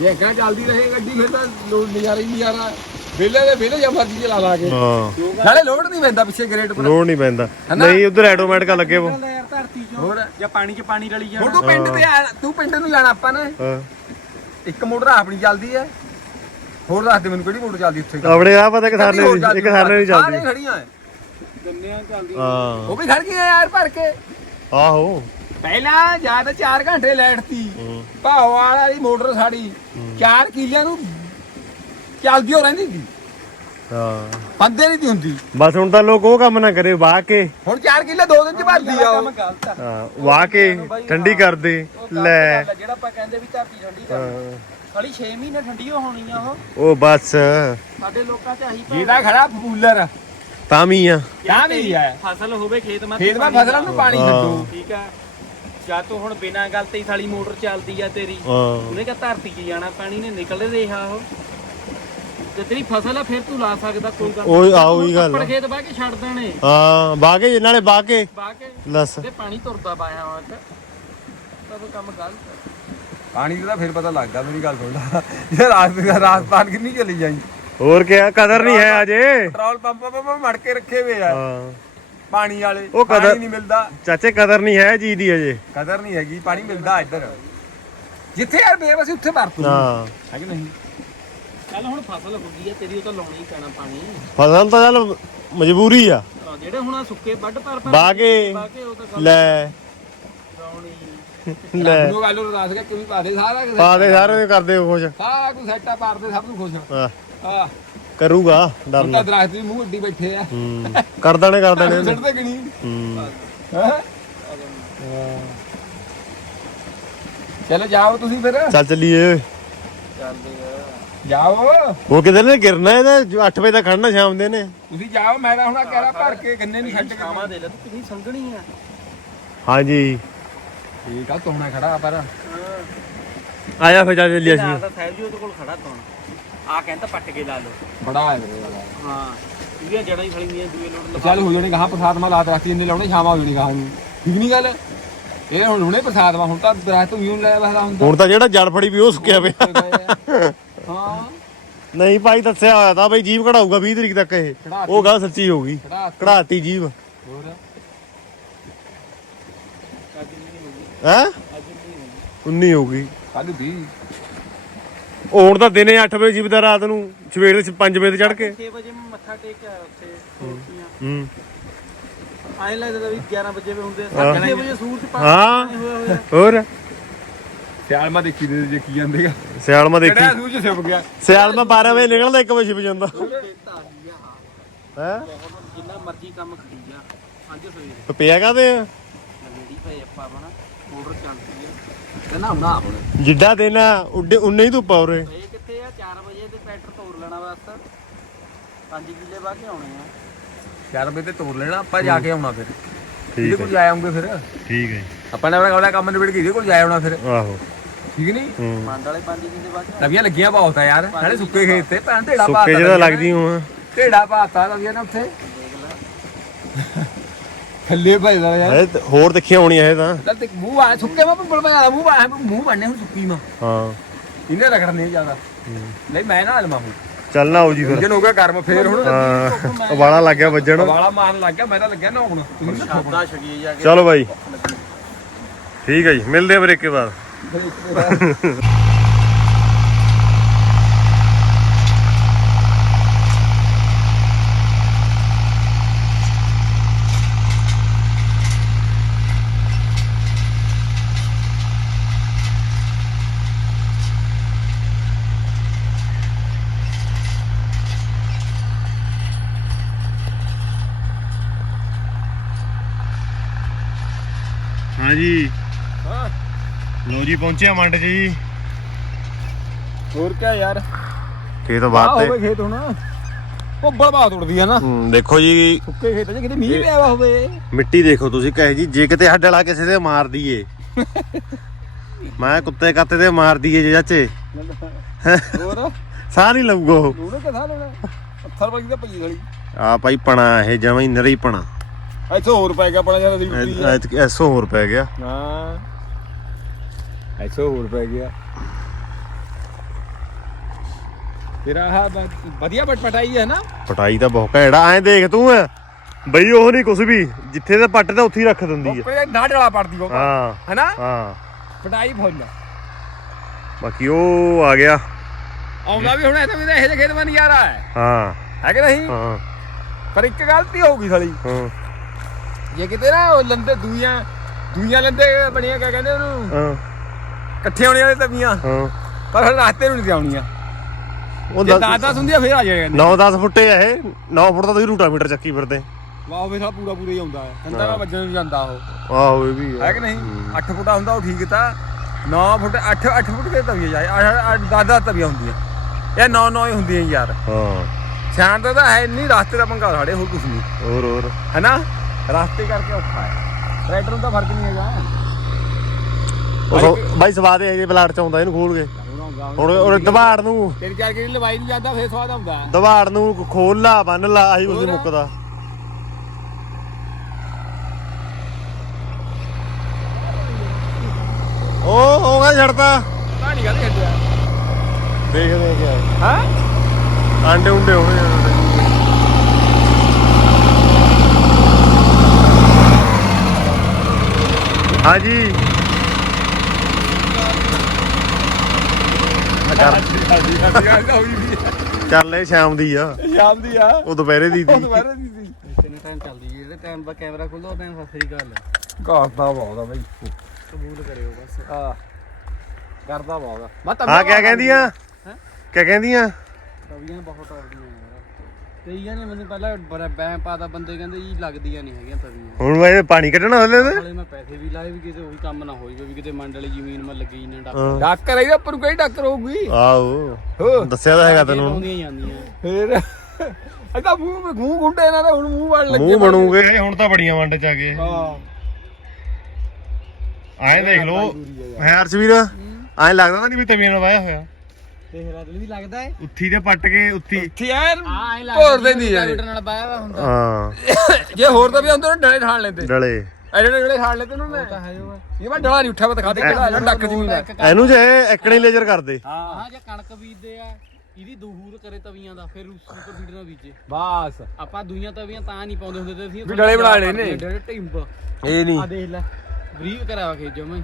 ਜੇ ਅੱਗਾ ਚੱਲਦੀ ਰਹੇ ਗੱਡੀ ਫਿਰ ਤਾਂ ਲੋਡ ਨਜ਼ਾਰਾ ਹੀ ਨਜ਼ਾਰਾ। ਵੇਲੇ ਦੇ ਵੇਲੇ ਜਾਂ ਮਰਜ਼ੀ ਚਲਾ ਲਾ ਕੇ। ਹਾਂ। ਨਾਲੇ ਲੋਡ ਨਹੀਂ ਪੈਂਦਾ ਪਿੱਛੇ ਗ੍ਰੇਡ ਪਰ ਲੋੜ ਨਹੀਂ ਪੈਂਦਾ। ਨਹੀਂ ਉਧਰ ਆਟੋਮੈਟਿਕ ਲੱਗੇ ਉਹ ਯਾਰ ਧਰਤੀ ਚੋਂ। ਹੋਰ? ਜਾਂ ਪਾਣੀ 'ਚ ਪਾਣੀ ਰਲੀ ਹੁਣ ਜਾਣਾ। ਤੂੰ ਪਿੰਡ ਤੇ ਆ ਤੂੰ ਪਿੰਡ ਨੂੰ ਜਾਣਾ ਆਪਾਂ ਨੇ। ਹਾਂ। ਇੱਕ ਮੋਟਰ ਆਪਣੀ ਚੱਲਦੀ ਹੈ। ਹੋਰ ਦੱਸ ਦੇ ਮੈਨੂੰ ਕਿਹੜੀ ਮੋਟਰ ਚੱਲਦੀ ਉੱਥੇ? ਆਪਣੇ ਆ ਪਤਾ ਕਿਸਾਨੇ ਹੋਰ ਨਹੀਂ ਇੱਕ ਸਾਨੇ ਨਹੀਂ ਸਾਰੇ ਚੱਲਦੀ ਖੜੀਆਂ ਐ। ਗੰਨਿਆਂ ਚੱਲਦੀ ਹਾਂ। ਉਹ ਵੀ ਖੜ ਗਈਆਂ ਯਾਰ ਭਰ ਕੇ। ਆਹੋ। ਪਹਿਲਾਂ ਜ਼ਿਆਦਾ 4 ਘੰਟੇ ਲਾਈਟ ਤੀ ਭਾਵ ਵਾਲੀ ਮੋਟਰ ਸਾਡੀ 4 ਕਿੱਲਿਆਂ ਨੂੰ ਚੱਲਦੀ ਹੋ ਰਹਿੰਦੀ ਸੀ। ਹਾਂ। ਬੰਦੇ ਨਹੀਂ ਤੀ ਹੁੰਦੀ। ਬਸ ਹੁਣ ਤਾਂ ਲੋਕ ਉਹ ਕੰਮ ਨਾ ਕਰੇ ਵਾਹ ਕੇ। ਹੁਣ 4 ਕਿੱਲੇ 2 ਦਿਨ ਚ ਭਰਦੀ ਆ ਉਹ। ਗਲਤ ਆ। ਹਾਂ ਵਾਹ ਕੇ ਠੰਡੀ ਕਰਦੇ ਲੈ। ਜਿਹੜਾ ਆਪਾਂ ਕਹਿੰਦੇ ਵੀ ਧਰਤੀ ਠੰਡੀ ਕਰ ਹਾਂ, ਸਾਲੀ 6 ਮਹੀਨੇ ਠੰਡੀ ਹੋਣੀ ਆ ਉਹ। ਉਹ ਬਸ। ਸਾਡੇ ਲੋਕਾਂ 'ਚ ਆਹੀ ਜਿਹਦਾ ਖੜਾ ਫੂਲਰ ਤਾਂ ਵੀ ਆ। ਤਾਂ ਵੀ ਹੈ ਫਸਲ ਹੋਵੇ ਖੇਤ ਮਾ ਖੇਤ ਵਿੱਚ ਫਸਲਾਂ ਨੂੰ ਪਾਣੀ। ਛੱਡੋ। ਠੀਕ ਆ। ਜਾਂ ਤੂੰ ਹੁਣ ਬਿਨਾਂ ਗੱਲ ਤੇ ਹੀ ਸਾਲੀ ਮੋਟਰ ਚੱਲਦੀ ਆ ਤੇਰੀ। ਹਾਂ। ਉਹਨੇ ਕਹ ਧਰਤੀ 'ਚ ਜਾਣਾ ਪਾਣੀ ਨੇ ਨਿਕਲਦੇ ਰਿਹਾ ਉਹ। ਜੇ ਤੇਰੀ ਫਸਲ ਆ ਫਿਰ ਤੂੰ ਲਾ ਸਕਦਾ ਕੋਈ ਗੱਲ ਆਹੋ ਹੀ ਗੱਲ ਆ। ਖੇਤ ਬਾਹ ਕੇ ਛੱਡ ਦੇਣੇ। ਹਾਂ ਕੇ ਨਾਲੇ ਵਾਹ ਕੇ ਬਾਹ ਕੇ? ਲਸ ਤੇ ਪਾਣੀ ਤੁਰਦਾ ਪਾਇਆ ਹੋਇਆ ਤੇ ਤਾਂ ਉਹ ਕੰਮ ਗਲਤ ਆ। ਪਾਣੀ ਦਾ ਫਿਰ ਪਤਾ ਲੱਗਦਾ ਮੇਰੀ ਗੱਲ ਸੁਣ ਲਾ। ਜੇ ਰਾਤ ਰਾਤ ਪਾਣ ਕਿੰਨੀ ਚਲੀ ਜਾਈ। ਹੋਰ ਕਿਆ ਕਦਰ ਨਹੀਂ ਹੈ ਅਜੇ। ਪੈਟਰੋਲ ਪੰਪ ਪੰਪ ਮੜ ਕੇ ਰੱਖੇ ਹੋਏ ਆ। ਹਾਂ। ਪਾਣੀ ਵਾਲੇ ਉਹ ਕਦਰ- ਪਾਣੀ ਨਹੀਂ ਮਿਲਦਾ। ਚਾਚੇ ਕਦਰ ਨਹੀਂ ਹੈ ਜੀ ਦੀ ਅਜੇ। ਕਦਰ ਨਹੀਂ ਹੈਗੀ ਪਾਣੀ ਮਿਲਦਾ ਇੱਧਰ। ਜਿੱਥੇ ਯਾਰ ਬੇਵਸੀ ਉੱਥੇ ਵਰਤੂ। ਹਾਂ। ਹੈ ਕਿ ਨਹੀਂ? ਚੱਲ ਹੁਣ ਫਸਲ ਹੁੰਦੀ ਆ ਤੇਰੀ ਉਹ ਤਾਂ ਲਾਉਣੀ ਹੀ ਪੈਣਾ ਪਾਣੀ। ਫਸਲ ਤਾਂ ਚੱਲ ਮਜਬੂਰੀ ਆ। ਆਹ ਜਿਹੜੇ ਹੁਣ ਆਹ ਸੁੱਕੇ ਵੱਢ ਪਰ ਪਰ ਵਾਹ ਕੇ ਬਾਹ ਕੇ ਉਹ ਤਾਂ ਗੱਲ ਲੈ। ਲਾਉਣੀ। ਲੈ। ਉਹ ਗੱਲ ਨੂੰ ਦੱਸ ਕੇ ਕਿਵੇਂ ਪਾ ਦੇ ਸਾਰਾ ਕੁਛ ਪਾ ਦੇ ਸਾਰੇ ਨੂੰ ਕਰਦੇ ਹੋ ਖੁਸ਼। ਸਾਰਾ ਕੁਝ ਸੈੱਟਾ ਪਾਰਦੇ ਸਭ ਨੂੰ ਖੁਸ਼। ਹਾਂ, ਆ ਕਰੂਗਾ ਹੁਣ ਡਰਨਾ ਤਾਂ ਦਰਖਤ ਵੀ ਮੂੰਹ ਅੱਡੀ ਬੈਠੇ ਆ। ਹੂੰ ਕਰ ਦੇਣੇ ਕਰ ਦੇਣੇ। ਉਹਨੇ। ਛੱਡਦੇ ਕਿ ਨਹੀਂ ਹੂੰ? ਹੈਂ? ਚਲੋ ਜਾਓ ਤੁਸੀਂ ਫਿਰ। ਚੱਲ ਚੱਲੀਏ। ਜਾਓ। ਉਹ ਕਿਧਰ ਨੇ ਗਿਰਨਾ ਇਹਦਾ 8 ਵਜੇ ਤੱਕ ਖੜਨਾ ਸ਼ਾਮ ਦੇ ਨੇ। ਤੁਸੀਂ ਜਾਓ ਮੈਂ ਤਾਂ ਹੁਣ ਕਹਿ ਰਿਹਾ ਭਰ ਕੇ ਗੰਨੇ ਨੂੰ ਛੱਡ ਕੇ ਦੇ ਲੈ ਤੂੰ ਕਿੰਨੀ ਸੰਘਣੀ ਆ। ਹਾਂਜੀ। ਠੀਕ ਆ ਤੋਣਾ ਖੜਾ ਪਰ। ਆਇਆ ਫਿਰ ਚੱਲ ਚੱਲੀਏ ਨਾ ਅਸੀਂ ਤਾਂ ਸਾਹਿਬ ਜੀ ਉਹਦੇ ਕੋਲ ਖੜਾ ਤੋਂ ਆ ਕਹਿੰਦਾ ਪੱਟ ਕੇ ਲਾ ਲਓ। ਬੜਾ ਹੈ ਹਾਂ ਇਹਦੀਆਂ ਜੜਾਂ ਹੀ ਫਲੀਆਂ ਦੂਏ ਲੋਟ ਲਗਾ ਚੱਲ ਹੋ ਜਾਣੀ ਕਹਾ ਪ੍ਰਸਾਦਮਾ ਲਾਤ ਰੱਖੀ ਇੰਨੇ ਲਾਉਣੇ ਛਾਵਾਂ ਹੋ ਜਾਣੀ ਕਹਾ ਨੂੰ। ਠੀਕ ਨਹੀਂ ਗੱਲ? ਇਹ ਹੁਣ ਹੁਣੇ ਪ੍ਰਸਾਦਮਾ ਹੁਣ ਤਾਂ ਦਰਖਤ ਉਈਓ ਨੀ ਲਾਇਆ ਬਸਦਾ ਹੁੰਦਾ ਹੁਣ ਤਾਂ ਜਿਹੜਾ ਜੜ ਫੜੀ ਵੀ ਉਹ ਸੁੱਕਿਆ ਪਿਆ। ਹਾਂ। ਨਹੀਂ ਭਾਈ ਦੱਸਿਆ ਹੋਇਆ ਤਾਂ ਬਈ ਜੀਵ ਕਢਾਊਗਾ 20 ਤਰੀਕ ਤੱਕ ਇਹ। ਕਢਾਤੀ। ਉਹ ਗੱਲ ਸੱਚੀ ਹੋ ਗਈ। ਕਢਾਤੀ। ਜੀਵ। ਹੋਰ? ਹੈ? 19 ਹੋ ਗਈ। ਕੱਲ ਵੀ ਉਹ ਹੁਣ ਤਾਂ ਦਿਨੇ 8 ਵਜੇ ਜੀਵ ਦਾ ਰਾਤ ਨੂੰ ਸਵੇਰੇ 5 ਵਜੇ ਤੇ ਚੜ ਕੇ। 6 ਵਜੇ ਮੈਂ ਮੱਥਾ ਉੱਥੇ ਹੂੰ। ਆਏ ਲੱਗਦਾ ਵੀ 11 ਵਜੇ ਵੀ ਹੁੰਦੇ ਹਾਂ। 6 ਵਜੇ ਸੂਰਜ ਪਾ ਹਾਂ। ਹੋਇਆ ਹੋਇਆ। ਹੋਰ? ਸਿਆਲ ਮਾ ਦੇਖੀ ਦੇ ਜੇ ਕੀ ਜਾਂਦੇਗਾ ਸਿਆਲ ਮਾ ਦੇਖੀ। ਕਿਹੜਾ ਸੂਝ ਸਿਪ ਗਿਆ? ਸਿਆਲ ਮਾ 12 ਵਜੇ ਨਿਕਲਦਾ 1 ਵਜੇ ਛਿਪ ਜਾਂਦਾ। ਹੈ? ਜਿੰਨਾ ਮਰਜ਼ੀ ਕੰਮ ਖੜੀ ਜਾ ਅੱਜ ਸਵੇਰੇ। ਪਿਆ ਕਾਦੇ ਆ? ਨਵੇੜੀ ਪਏ ਆਪਾਂ ਬਣਾ ਮੋਟਰ ਚੱਲਦੀ ਆ। ਕਹਿੰਦਾ ਹੁਣਾ ਹੁਣ। ਜਿੱਡਾ ਦਿਨ ਆ ਉੱਡੇ ਉਨੇ ਹੀ ਧੁੱਪਾ ਉਰੇ। ਕਿੱਥੇ ਆ? 4 ਵਜੇ ਤੇ ਟਰੈਕਟਰ ਤੋੜ ਲੈਣਾ ਬਸ। 5 ਕਿੱਲੇ ਕੇ ਆਉਣੇ ਆ। 4 ਵਜੇ ਤੇ ਤੋੜ ਲੈਣਾ ਆਪਾਂ ਜਾ ਕੇ ਆਉਣਾ ਫਿਰ। ਠੀਕ ਇਹਦੇ ਕੋਲ ਜਾ ਆਉਂਗੇ ਫਿਰ। ਠੀਕ ਹੈ ਜੀ। ਆਪਾਂ ਨੇ ਆਪਣਾ ਕੰਮ ਨਿਬੜ ਕੇ ਇਹਦੇ ਕੋਲ ਜਾਇਆ ਹੋਣਾ ਫਿਰ। ਆਹੋ। ਠੀਕ ਨਹੀਂ? ਹੂੰ। ਮੰਡ ਵਾਲੇ 5 ਕਿੰਨੇ ਬਾਅਦ। ਨਵੀਆਂ ਲੱਗੀਆਂ ਬਹੁਤ ਆ ਯਾਰ। ਨਾਲੇ ਸੁੱਕੇ ਖੇਤ ਤੇ ਭੈਣ ਢੇੜਾ ਸੁੱਕੇ ਪਾਤਾ ਜਿਹੜਾ ਲੱਗਦੀ ਹੂੰ ਢੇੜਾ ਪਾਤਾ ਲੱਗਿਆ ਨਾ ਉੱਥੇ। ਥੱਲੇ ਭਜਦਾ ਯਾਰ। ਇਹ ਤੇ ਹੋਰ ਤਿੱਖੀਆਂ ਹੋਣੀਆਂ ਇਹ ਤਾਂ। ਚੱਲ ਤੇ ਮੂੰਹ ਆ ਸੁੱਕੇ ਮਾ ਬਲ ਬਣਾ ਮੂੰਹ ਆ ਮੂੰਹ ਬਣਨੇ ਹੁਣ ਸੁੱਕੀ ਮਾ। ਹਾਂ। ਇਹਨੇ ਰਗੜਨੇ ਜ਼ਿਆਦਾ। ਨਹੀਂ ਮੈਂ ਨਾ ਹਲਮਾ ਹੂੰ ਚੱਲ ਨਾ ਆਓ ਜੀ ਫਿਰ। ਇੰਜਨ ਹੋ ਗਿਆ ਗਰਮ ਫੇਰ ਹੁਣ। ਹਾਂ ਉਬਾਲਾ ਲੱਗ ਗਿਆ ਵੱਜਣ। ਵਾਲਾ ਮਾਰਨ ਲੱਗ ਗਿਆ ਮੈਂ ਤਾਂ ਲੱਗਿਆ ਨਾ ਹੁਣ ਸਾਦਾ ਛਕੀ ਜਾ ਕੇ। ਚਲੋ ਬਾਈ। ਠੀਕ ਹੈ ਜੀ ਮਿਲਦੇ ਆ ਬ੍ਰੇਕ ਕੇ ਬਾਅਦ ਹਾਂ ਜੀ ਹਾਂ ਲੋ ਜੀ ਪਹੁੰਚਿਆ ਮੰਡ 'ਚ ਜੀ। ਹੋਰ ਕੀ ਯਾਰ? ਖੇਤ ਬਾਤ ਹੋਵੇ ਤੇ ਖੇਤ ਹੁਣ। ਉਹ ਬੜਾ ਉੜਦੀ ਆ ਨਾ। ਹੂੰ, ਦੇਖੋ ਜੀ। ਸੁੱਕੇ ਖੇਤਾਂ 'ਚ ਕਿਤੇ ਮੀਂਹ ਪਿਆ ਵਾ ਹੋਵੇ। ਮਿੱਟੀ ਦੇਖੋ ਤੁਸੀਂ ਕਹੇ ਜੀ ਜੇ ਕਿਤੇ ਹੱਡ ਵਾਲਾ ਕਿਸੇ ਦੇ ਮਾਰ ਦਈਏ। ਮੈਂ ਕੁੱਤੇ ਕੱਤੇ ਦੇ ਮਾਰ ਦਈਏ ਜੇ ਚਾਚੇ। ਹੋਰ? ਸਾਹ ਨਹੀਂ ਲੱਗੂਗਾ ਉਹ। ਲੋੜੇ ਕਿਥਾ ਲੈਣਾ ਪੱਥਰ ਵਗੀ ਦਾ ਪਈ ਗਲੀ। ਆ ਭਾਈ ਪਣਾ ਇਹ ਜਮਾਂ ਹੀ ਨਰੀ ਪਣਾ। ਇੱਥੇ ਹੋਰ ਪੈ ਗਿਆ ਬੜਾ ਜ਼ਿਆਦਾ ਦੀ ਐ- ਐਸੋ ਹੋਰ ਪੈ ਗਿਆ। ਹਾਂ। ਐਸੋ ਹੋਰ ਪੈ ਗਿਆ। ਤੇਰਾ ਆਹ ਬ- ਵਧੀਆ ਬਟ ਪਟਾਈ ਹੈ ਨਾ? ਪਟਾਈ ਤਾਂ ਬਹੁਤ ਘੈੜਾ ਐ ਦੇਖ ਤੂੰ ਬਈ ਉਹ ਨਹੀਂ ਕੁਛ ਵੀ ਜਿੱਥੇ ਤੇ ਪੱਟ ਤੇ ਉੱਥੇ ਹੀ ਰੱਖ ਦਿੰਦੀ ਹੈ ਉੱਪਰ ਨਾ ਡਲਾ ਪੜਦੀ ਉਹ। ਹਾਂ ਹੈਨਾ? ਹਾਂ। ਪਟਾਈ ਫੁੱਲ। ਬਾਕੀ ਉਹ ਆ ਗਿਆ। ਆਉਂਦਾ ਵੀ ਹੁਣ ਇਹਦਾ ਵੀ ਇਹੋ ਜਿਹੇ ਖੇਤ ਮਨ ਯਾਰ ਹੈ ਹਾਂ। ਹੈ ਕਿ ਨਹੀਂ? ਹਾਂ। ਪਰ ਇੱਕ ਗਲਤੀ ਹੋਊਗੀ ਸਾਲੀ। ਹਾਂ। ਜੇ ਕਿਤੇ ਨਾ ਉਹ ਲੰਦੇ ਦੂਈਆਂ ਦੂਈਆਂ ਲੰਦੇ ਬਣੀਆਂ ਕਿਆ ਕਹਿੰਦੇ ਉਹਨੂੰ? ਹਾਂ। ਇਕੱਠੇ ਹੋਣੇ ਵਾਲੇ ਤਵੀਆਂ ਹਾਂ। ਪਰ ਫਿਰ ਰਾਸਤੇ ਨੂੰ ਨਹੀਂ ਆਉਣੀਆਂ। ਉਹ ਜੇ 10-10 ਹੁੰਦੀਆਂ ਫੇਰ ਆ ਜਾਏਗਾ 9-10 ਫੁੱਟੇ ਆ ਇਹ 9 ਫੁੱਟ ਦਾ ਤੁਸੀਂ ਰੂਟਾ ਮੀਟਰ ਚੱਕੀ ਫਿਰਦੇ। ਵਾਹ ਵੇ ਸਾ ਪੂਰਾ ਪੂਰਾ ਹੀ ਆਉਂਦਾ ਹੈ। ਕੰਦਾ ਦਾ ਵੱਜਣ ਨੂੰ ਜਾਂਦਾ ਉਹ। ਆਹੋ ਇਹ ਵੀ ਹੈ। ਕਿ ਨਹੀਂ? 8 ਫੁੱਟਾ ਹੁੰਦਾ ਉਹ ਠੀਕ ਤਾਂ। 9 ਫੁੱਟ 8 8 ਫੁੱਟ ਦੇ ਤਵੀਆਂ ਜਾਏ 10 10 ਤਵੀਆਂ ਹੁੰਦੀਆਂ ਇਹ 9 9 ਹੀ ਹੁੰਦੀਆਂ ਯਾਰ। ਹਾਂ। ਸਿਆਣ ਤਾਂ ਹੈ ਨਹੀਂ ਰਾਸਤੇ ਦਾ ਪੰਗਾ ਸਾਡੇ ਹੋਰ ਕੁਝ ਨਹੀਂ। ਹੋਰ ਹੋਰ। ਹੈਨਾ ਰਾਸਤੇ ਕਰਕੇ ਔਖਾ ਹੈ। ਟਰੈਕਟਰ ਨੂੰ ਤਾਂ ਫ਼ਰਕ ਨਹੀਂ ਹੈਗਾ। ਉਹ ਬਾਈ ਸਵਾਦ ਇਹ ਜੇ ਪਲਾਟ ਚ ਆਉਂਦਾ ਇਹਨੂੰ ਖੋਲ ਕੇ ਹੁਣ ਉਹ ਦਵਾੜ ਨੂੰ ਤਿੰਨ ਚਾਰ ਕਿਲੇ ਲਵਾਈ ਨੂੰ ਜਾਂਦਾ ਫੇਰ ਸਵਾਦ ਆਉਂਦਾ। ਦਵਾੜ ਨੂੰ ਖੋਲ ਲਾ ਬੰਨ ਲਾ ਆਹੀ ਕੁਝ ਹੋਰ? ਮੁੱਕਦਾ ਉਹ ਉਹ ਗਾ ਛੜਦਾ ਪਤਾ ਨਹੀਂ ਕਾਹਦੇ ਛੱਡਿਆ ਦੇਖਦੇ ਕਿਆ ਹੈ। ਹਾਂ ਆਂਡੇ ਉਂਡੇ ਹੋਣੇ ਆ। ਹਾਂਜੀ ਤਾਂ ਹੈ। ਚੱਲ ਇਹ ਸ਼ਾਮ ਦੀ ਆ। ਸ਼ਾਮ ਦੀ ਆ। ਉਹ ਦੁਪਹਿਰੇ ਦੀ ਉਹ ਦੁਬਾਰਾ ਦੀ ਸੀ ਤਿੰਨ ਟਾਈਮ ਚੱਲਦੀ ਜਿਹੜੇ ਟਾਈਮ ਦਾ ਕੈਮਰਾ ਖੁੱਲਦਾ ਉਹ ਟਾਈਮ ਸਤਿ ਸ੍ਰੀ ਅਕਾਲ। ਕਰਦਾ ਬਹੁਤ ਆ ਬਈ। ਕਬੂਲ ਕਰਿਓ ਬਸ। ਆ ਕਰਦਾ ਬਹੁਤ ਆ। ਮੈਂ ਹਾਂ ਕਿਆ ਕਹਿੰਦੀਆਂ ਹੈਂ? ਕਿਆ ਕਹਿੰਦੀਆਂ ਤਵੀਆਂ ਬਹੁਤ ਆਉਂਦੀਆਂ ਯਾਰ ਕਈਆਂ ਨੇ ਮੈਨੂੰ ਪਹਿਲਾਂ ਬੜਾ ਬੈਂ ਪਾਤਾ ਬੰਦੇ ਕਹਿੰਦੇ ਜੀ ਲੱਗਦੀਆਂ ਨਹੀਂ ਹੈਗੀਆਂ ਤਵੀਆਂ। ਹੁਣ ਮੈਂ ਪਾਣੀ ਕੱਢਣਾ ਥੱਲੇ ਤੇ ਨਾਲੇ ਮੈਂ ਪੈਸੇ ਵੀ ਲਾਏ ਵੀ ਕਿਤੇ ਉਹੀ ਕੰਮ ਨਾ ਹੋਈ ਵੀ ਕਿਤੇ ਮੰਡਲੀ ਜ਼ਮੀਨ ਮੈਂ ਲੱਗੀ ਨਾ ਡੱਕ ਹਾਂ। ਡਾਕਰ ਇਹਦਾ ਪਰ ਕੋਈ ਡਾਕਰ ਹੋਊਗੀ? ਹੋ। ਦੱਸਿਆ ਤਾਂ ਹੈਗਾ ਤੈਨੂੰ। ਆਉਂਦੀਆਂ ਜਾਂਦੀਆਂ ਫੇਰ? ਇਹਦਾ ਮੂੰਹ ਮੂੰਹ ਗੁੰਡੇ ਇਹਨਾਂ ਦੇ ਹੁਣ ਮੂੰਹ ਵੜ ਲੱਗੇ ਮੂੰਹ ਬਣੂਗੇ। ਹੁਣ ਤਾਂ ਬੜੀਆਂ ਵੰਡ ਚ ਆ ਗਏ। ਹਾਂ। ਐਂ ਦੇਖ ਲਓ। ਹੈ। ਅਰਸ਼ਵੀਰ ਐਂ ਲੱਗਦਾ ਤਾਂ ਨਹੀਂ ਵੀ ਤਵੀਆਂ ਨਾਲ ਵਾਇਆ ਹੋਇਆ। ਵੀ ਲੱਗਦਾ ਉੱਥੀ ਤੇ ਪੱਟ ਕੇ ਉੱਥੀ। ਇੱਥੇ ਯਾਰ ਹਾਂ ਐ ਭੋਰ ਦੇ ਨਹੀਂ ਯਾਰ ਨਾਲ ਬਾਇਆ ਵਾ ਹੁੰਦਾ। ਹਾਂ। ਜੇ ਹੋਰ ਤਾਂ ਵੀ ਹੁੰਦੇ ਨੇ ਡਲੇ ਠਾਣ ਲੈਂਦੇ। ਡਲੇ। ਐਡੇ ਡਲੇ ਠਾਣ ਲੈਂਦੇ ਉਹਨੂੰ ਮੈਂ ਤਾਂ ਹੈ ਜੋ ਹੈ ਇਹ ਮੈਂ ਡਲਾ ਨਹੀਂ ਉੱਠਿਆ ਮੈਂ ਦਿਖਾ ਦੇ ਕਿਹੜਾ ਨਾ ਡੱਕ ਜ਼ਮੀਨ ਆ। ਇਹਨੂੰ ਜੇ ਐਕਣੇ ਲੇਜ਼ਰ ਕਰਦੇ। ਹਾਂ। ਜੇ ਕਣਕ ਬੀਜਦੇ ਆ ਇਹਦੀ ਦੂਹੂਰ ਕਰੇ ਤਵੀਆਂ ਦਾ ਫਿਰ ਸੁਪਰ ਸੀਡਰ ਨਾਲ ਬੀਜੇ। ਬਾਸ। ਆਪਾਂ ਦੂਈਆਂ ਤਵੀਆਂ ਤਾਂ ਨਹੀਂ ਪਾਉਂਦੇ ਹੁੰਦੇ ਤੇ ਅਸੀਂ ਵੀ ਡਲੇ ਬਣਾ ਲਏ ਨੇ। ਡਲੇ ਟਿੰਬ। ਇਹ ਨਹੀਂ। ਆ ਦੇਖ ਲੈ ਬਰੀਕ ਕਰਾਵਾ ਖੇ ਜਮਾ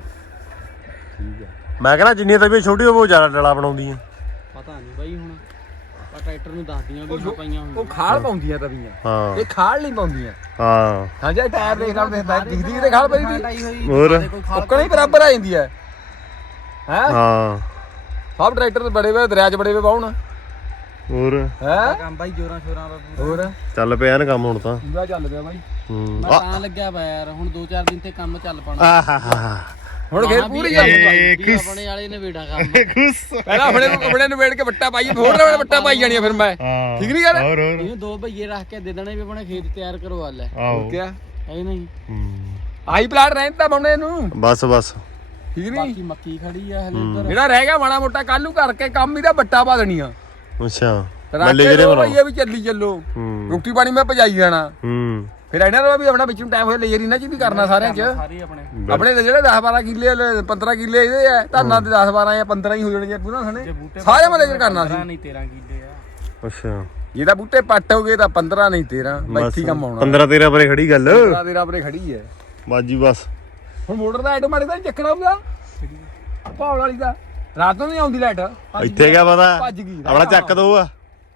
ਮੈਂ ਕਹਿੰਦਾ ਜਿੰਨੀਆਂ ਤਵੀਆਂ ਛੋਟੀ ਹੋਵੇ ਉਹ ਜ਼ਿਆਦਾ ਡਲਾ ਬਣਾਉਂਦੀਆਂ। ਪਤਾ ਨਹੀਂ ਬਾਈ ਹੁਣ। ਆ ਟਰੈਕਟਰ ਨੂੰ ਦੱਸਦੀਆਂ ਵੀ ਪਾਈਆਂ ਉਹ ਹੋਈਆਂ ਖਾਲ ਪਾਉਂਦੀਆਂ ਤਵੀਆਂ ਹਾਂ। ਇਹ ਖਾਲ ਨਹੀਂ ਪਾਉਂਦੀਆਂ। ਹਾਂ। ਹਾਂ ਜੇ ਟਾਇਰ ਦੇਖ ਲਾ ਦੇਖਦਾ ਦਿਖਦੀ ਤੇ ਖਾਲ ਪਈ ਦੀ ਹੋਰ? ਉੱਕਣ ਹੀ ਬਰਾਬਰ ਆ ਜਾਂਦੀ ਹੈ। ਹੈ? ਹਾਂ। ਸਭ ਟਰੈਕਟਰ ਬੜੇ ਵੇ ਦਰਿਆ 'ਚ ਬੜੇ ਵੇ ਬਾਉਣ ਹੋਰ? ਹੈ? ਕੰਮ ਬਾਈ ਜੋਰਾਂ ਸ਼ੋਰਾਂ ਦਾ ਪੂਰਾ। ਹੋਰ? ਚੱਲ ਪਿਆ ਨਾ ਕੰਮ ਹੁਣ ਤਾਂ। ਪੂਰਾ ਚੱਲ ਪਿਆ ਬਾਈ। ਹੂੰ। ਮੈਂ ਤਾਂ ਲੱਗਿਆ ਵਾ ਯਾਰ ਹੁਣ 2-4 ਦਿਨ ਤੇ ਕੰਮ ਚੱਲ ਪਣਾ। ਆਹਾ ਹੁਣ ਖੇਰ ਪੂਰੀ ਇਹ ਆਪਣੇ ਵਾਲੇ ਨੇ ਵੇੜਾ ਕੰਮ। ਪਹਿਲਾਂ ਆਪਣੇ ਨੂੰ ਆਪਣੇ ਨੂੰ ਵੇੜ ਕੇ ਵੱਟਾ ਪਾਈਏ ਹੋਰ ਨਾ ਵੱਟਾ ਪਾਈ ਜਾਣੀ ਆ ਫਿਰ ਮੈਂ। ਹਾਂ। ਠੀਕ ਨੀ ਗੱਲ? ਹੋਰ ਹੋਰ। ਇਹਨੂੰ ਦੋ ਭਈਏ ਰੱਖ ਕੇ ਦੇ ਦੇਣੇ ਵੀ ਆਪਣੇ ਖੇਤ ਤਿਆਰ ਕਰਵਾ ਲੈ। ਆਓ ਕਿਆ? ਐ ਨਹੀਂ। ਹੂੰ। ਆਹੀ ਪਲਾਟ ਰਹਿੰਦਾ ਬੰਨੇ ਨੂੰ? ਬਸ ਬਸ। ਠੀਕ ਨਹੀਂ ਬਾਕੀ ਮੱਕੀ ਖੜੀ ਆ ਹਲੇ ਉੱਧਰ। ਜਿਹੜਾ ਰਹਿ ਗਿਆ ਮਾੜਾ ਮੋਟਾ ਕੱਲੂ ਕਰਕੇ ਕੰਮ ਇਹਦਾ ਬੱਟਾ ਪਾ ਦੇਣੀਆਂ। ਅੱਛਾ। ਬੱਲੇ ਕੇ ਜਿਹੜੇ ਦੋ ਬਣਾਓ। ਭਈਏ ਵੀ ਚੱਲੀ ਚੱਲੋ। ਹੂੰ। ਰੋਟੀ ਪਾਣੀ ਮੈਂ ਭਜਾਈ ਜਾਣਾ। ਹੂੰ। ਫਿਰ ਇਹਨਾਂ ਦਾ ਵੀ ਆਪਣਾ ਵਿੱਚੋਂ ਟਾਈਮ ਹੋਇਆ ਲੇਜਰ ਇਹਨਾਂ ਚ ਵੀ ਕਰਨਾ ਸਾਰਿਆਂ ਚ। ਸਾਰੇ ਆਪਣੇ। ਆਪਣੇ ਤਾਂ ਜਿਹੜੇ 10 12 ਕਿੱਲੇ 15 ਕਿੱਲੇ ਇਹਦੇ ਆ ਧਾਨਾਂ ਦੇ 10 12 ਜਾਂ 15 ਹੀ ਹੋ ਜਾਣਗੇ ਪੂਰਾ ਸਣੇ ਸਾਰੇ ਮੈਂ ਲੇਜਰ ਕਰਨਾ ਸੀ। ਨਹੀਂ 13 ਕਿੱਲੇ ਆ। ਅੱਛਾ। ਜੇ ਤਾਂ ਬੂਟੇ ਪੱਟ ਹੋ ਗਏ ਤਾਂ 15 ਨਹੀਂ 13 ਬੈਠੀ ਕੰਮ ਆਉਣਾ। 15 13 ਪਰੇ ਖੜੀ ਗੱਲ। ਤੇਰਾ ਤੇਰਾ ਆਪਣੇ ਖੜੀ ਹੈ। ਬਾਜੀ ਬਸ। ਹੁਣ ਮੋਟਰ ਦਾ ਆਟੋਮੈਟਿਕ ਤਾਂ ਨੀ ਚੱਕਣਾ ਹੁੰਦਾ ਪਾਵਲ ਵਾਲੀ ਦਾ। ਰਾਤ ਨੂੰ ਨਹੀਂ ਆਉਂਦੀ ਲਾਈਟ ਇੱਥੇ ਕਿਆ ਪਤਾ? ਭੱਜ ਗਈ। ਆਪਣਾ ਚੱਕ ਦੋ ਆ।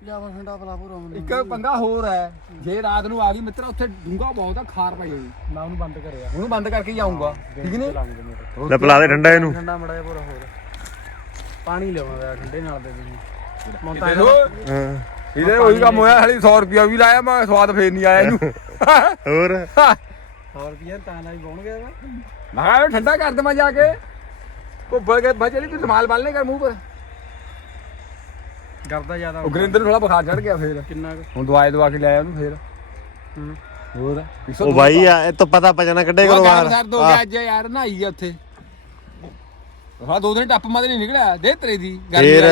ਲਿਆਵਾ ਠੰਡਾ ਪਲਾ ਪੂਰਾ ਮੈਨੂੰ। ਇੱਕ ਪੰਗਾ ਹੋਰ ਹੈ ਜੇ ਰਾਤ ਨੂੰ ਆ ਗਈ ਮਿੱਤਰਾ ਉੱਥੇ ਡੂੰਗਾ ਬਹੁਤ ਆ ਖਾਰ ਪਈ ਹੋਈ। ਮੈਂ ਉਹਨੂੰ ਬੰਦ ਕਰਿਆ। ਉਹਨੂੰ ਬੰਦ ਕਰਕੇ ਹੀ ਆਉਂਗਾ ਠੀਕ ਨਹੀਂ? ਲੈ ਪਿਲਾ ਦੇ ਠੰਡਾ ਇਹਨੂੰ। ਠੰਡਾ ਮੜਾ ਪੂਰਾ ਹੋਰ। ਪਾਣੀ ਲਿਆਉਣਾ ਠੰਡੇ ਨਾਲ ਦੇ ਤੁਸੀਂ। ਮੌਂਤਾ ਦੇਖੋ ਹਾਂ। ਇਹਦੇ ਉਹੀ ਕੰਮ ਹੋਇਆ ਹਲੀ 100 ਰੁਪਿਆ ਵੀ ਲਾਇਆ ਮੈਂ ਸਵਾਦ ਫੇਰ ਨਹੀਂ ਆਇਆ ਇਹਨੂੰ। ਹੋਰ? 100 ਰੁਪਏ ਤਾਂ ਨਾਲ ਹੀ ਪਹੁੰਚ ਗਿਆ ਵਾ ਮੈਂ ਕਿਹਾ ਇਹਨੂੰ ਠੰਡਾ ਕਰ ਦਵਾਂ ਜਾ ਕੇ। ਉੱਪਰ ਕੇ ਬਚਲੀ ਤੂੰ ਸਮਾਲ ਬਾਲਨੇ ਕਰ ਮੂੰਹ ਪਰ। ਕਰਦਾ ਜ਼ਿਆਦਾ ਉਹ ਗੁਰਿੰਦਰ ਨੂੰ ਥੋੜਾ ਬੁਖਾਰ ਚੜ ਗਿਆ ਫੇਰ। ਕਿੰਨਾ ਕੁ? ਹੁਣ ਦਵਾਈ ਦਵਾ ਕੇ ਲਿਆਇਆ ਉਹਨੂੰ ਫੇਰ। ਹੂੰ। ਹੋਰ? ਉਹ ਬਾਈ ਆ ਇਹ ਤੋਂ ਪਤਾ ਪਜਣਾ ਕੱਢੇ ਕਰੋ ਬਾਹਰ ਸਰ ਦੋ ਗਿਆ ਅੱਜ ਯਾਰ ਨਹਾਈ ਆ ਉੱਥੇ। ਹਾਂ ਦੋ ਦਿਨ ਟੱਪ ਮਾਦੇ ਨਹੀਂ ਨਿਕਲਿਆ। ਦੇ ਤੇਰੇ ਦੀ ਫੇਰ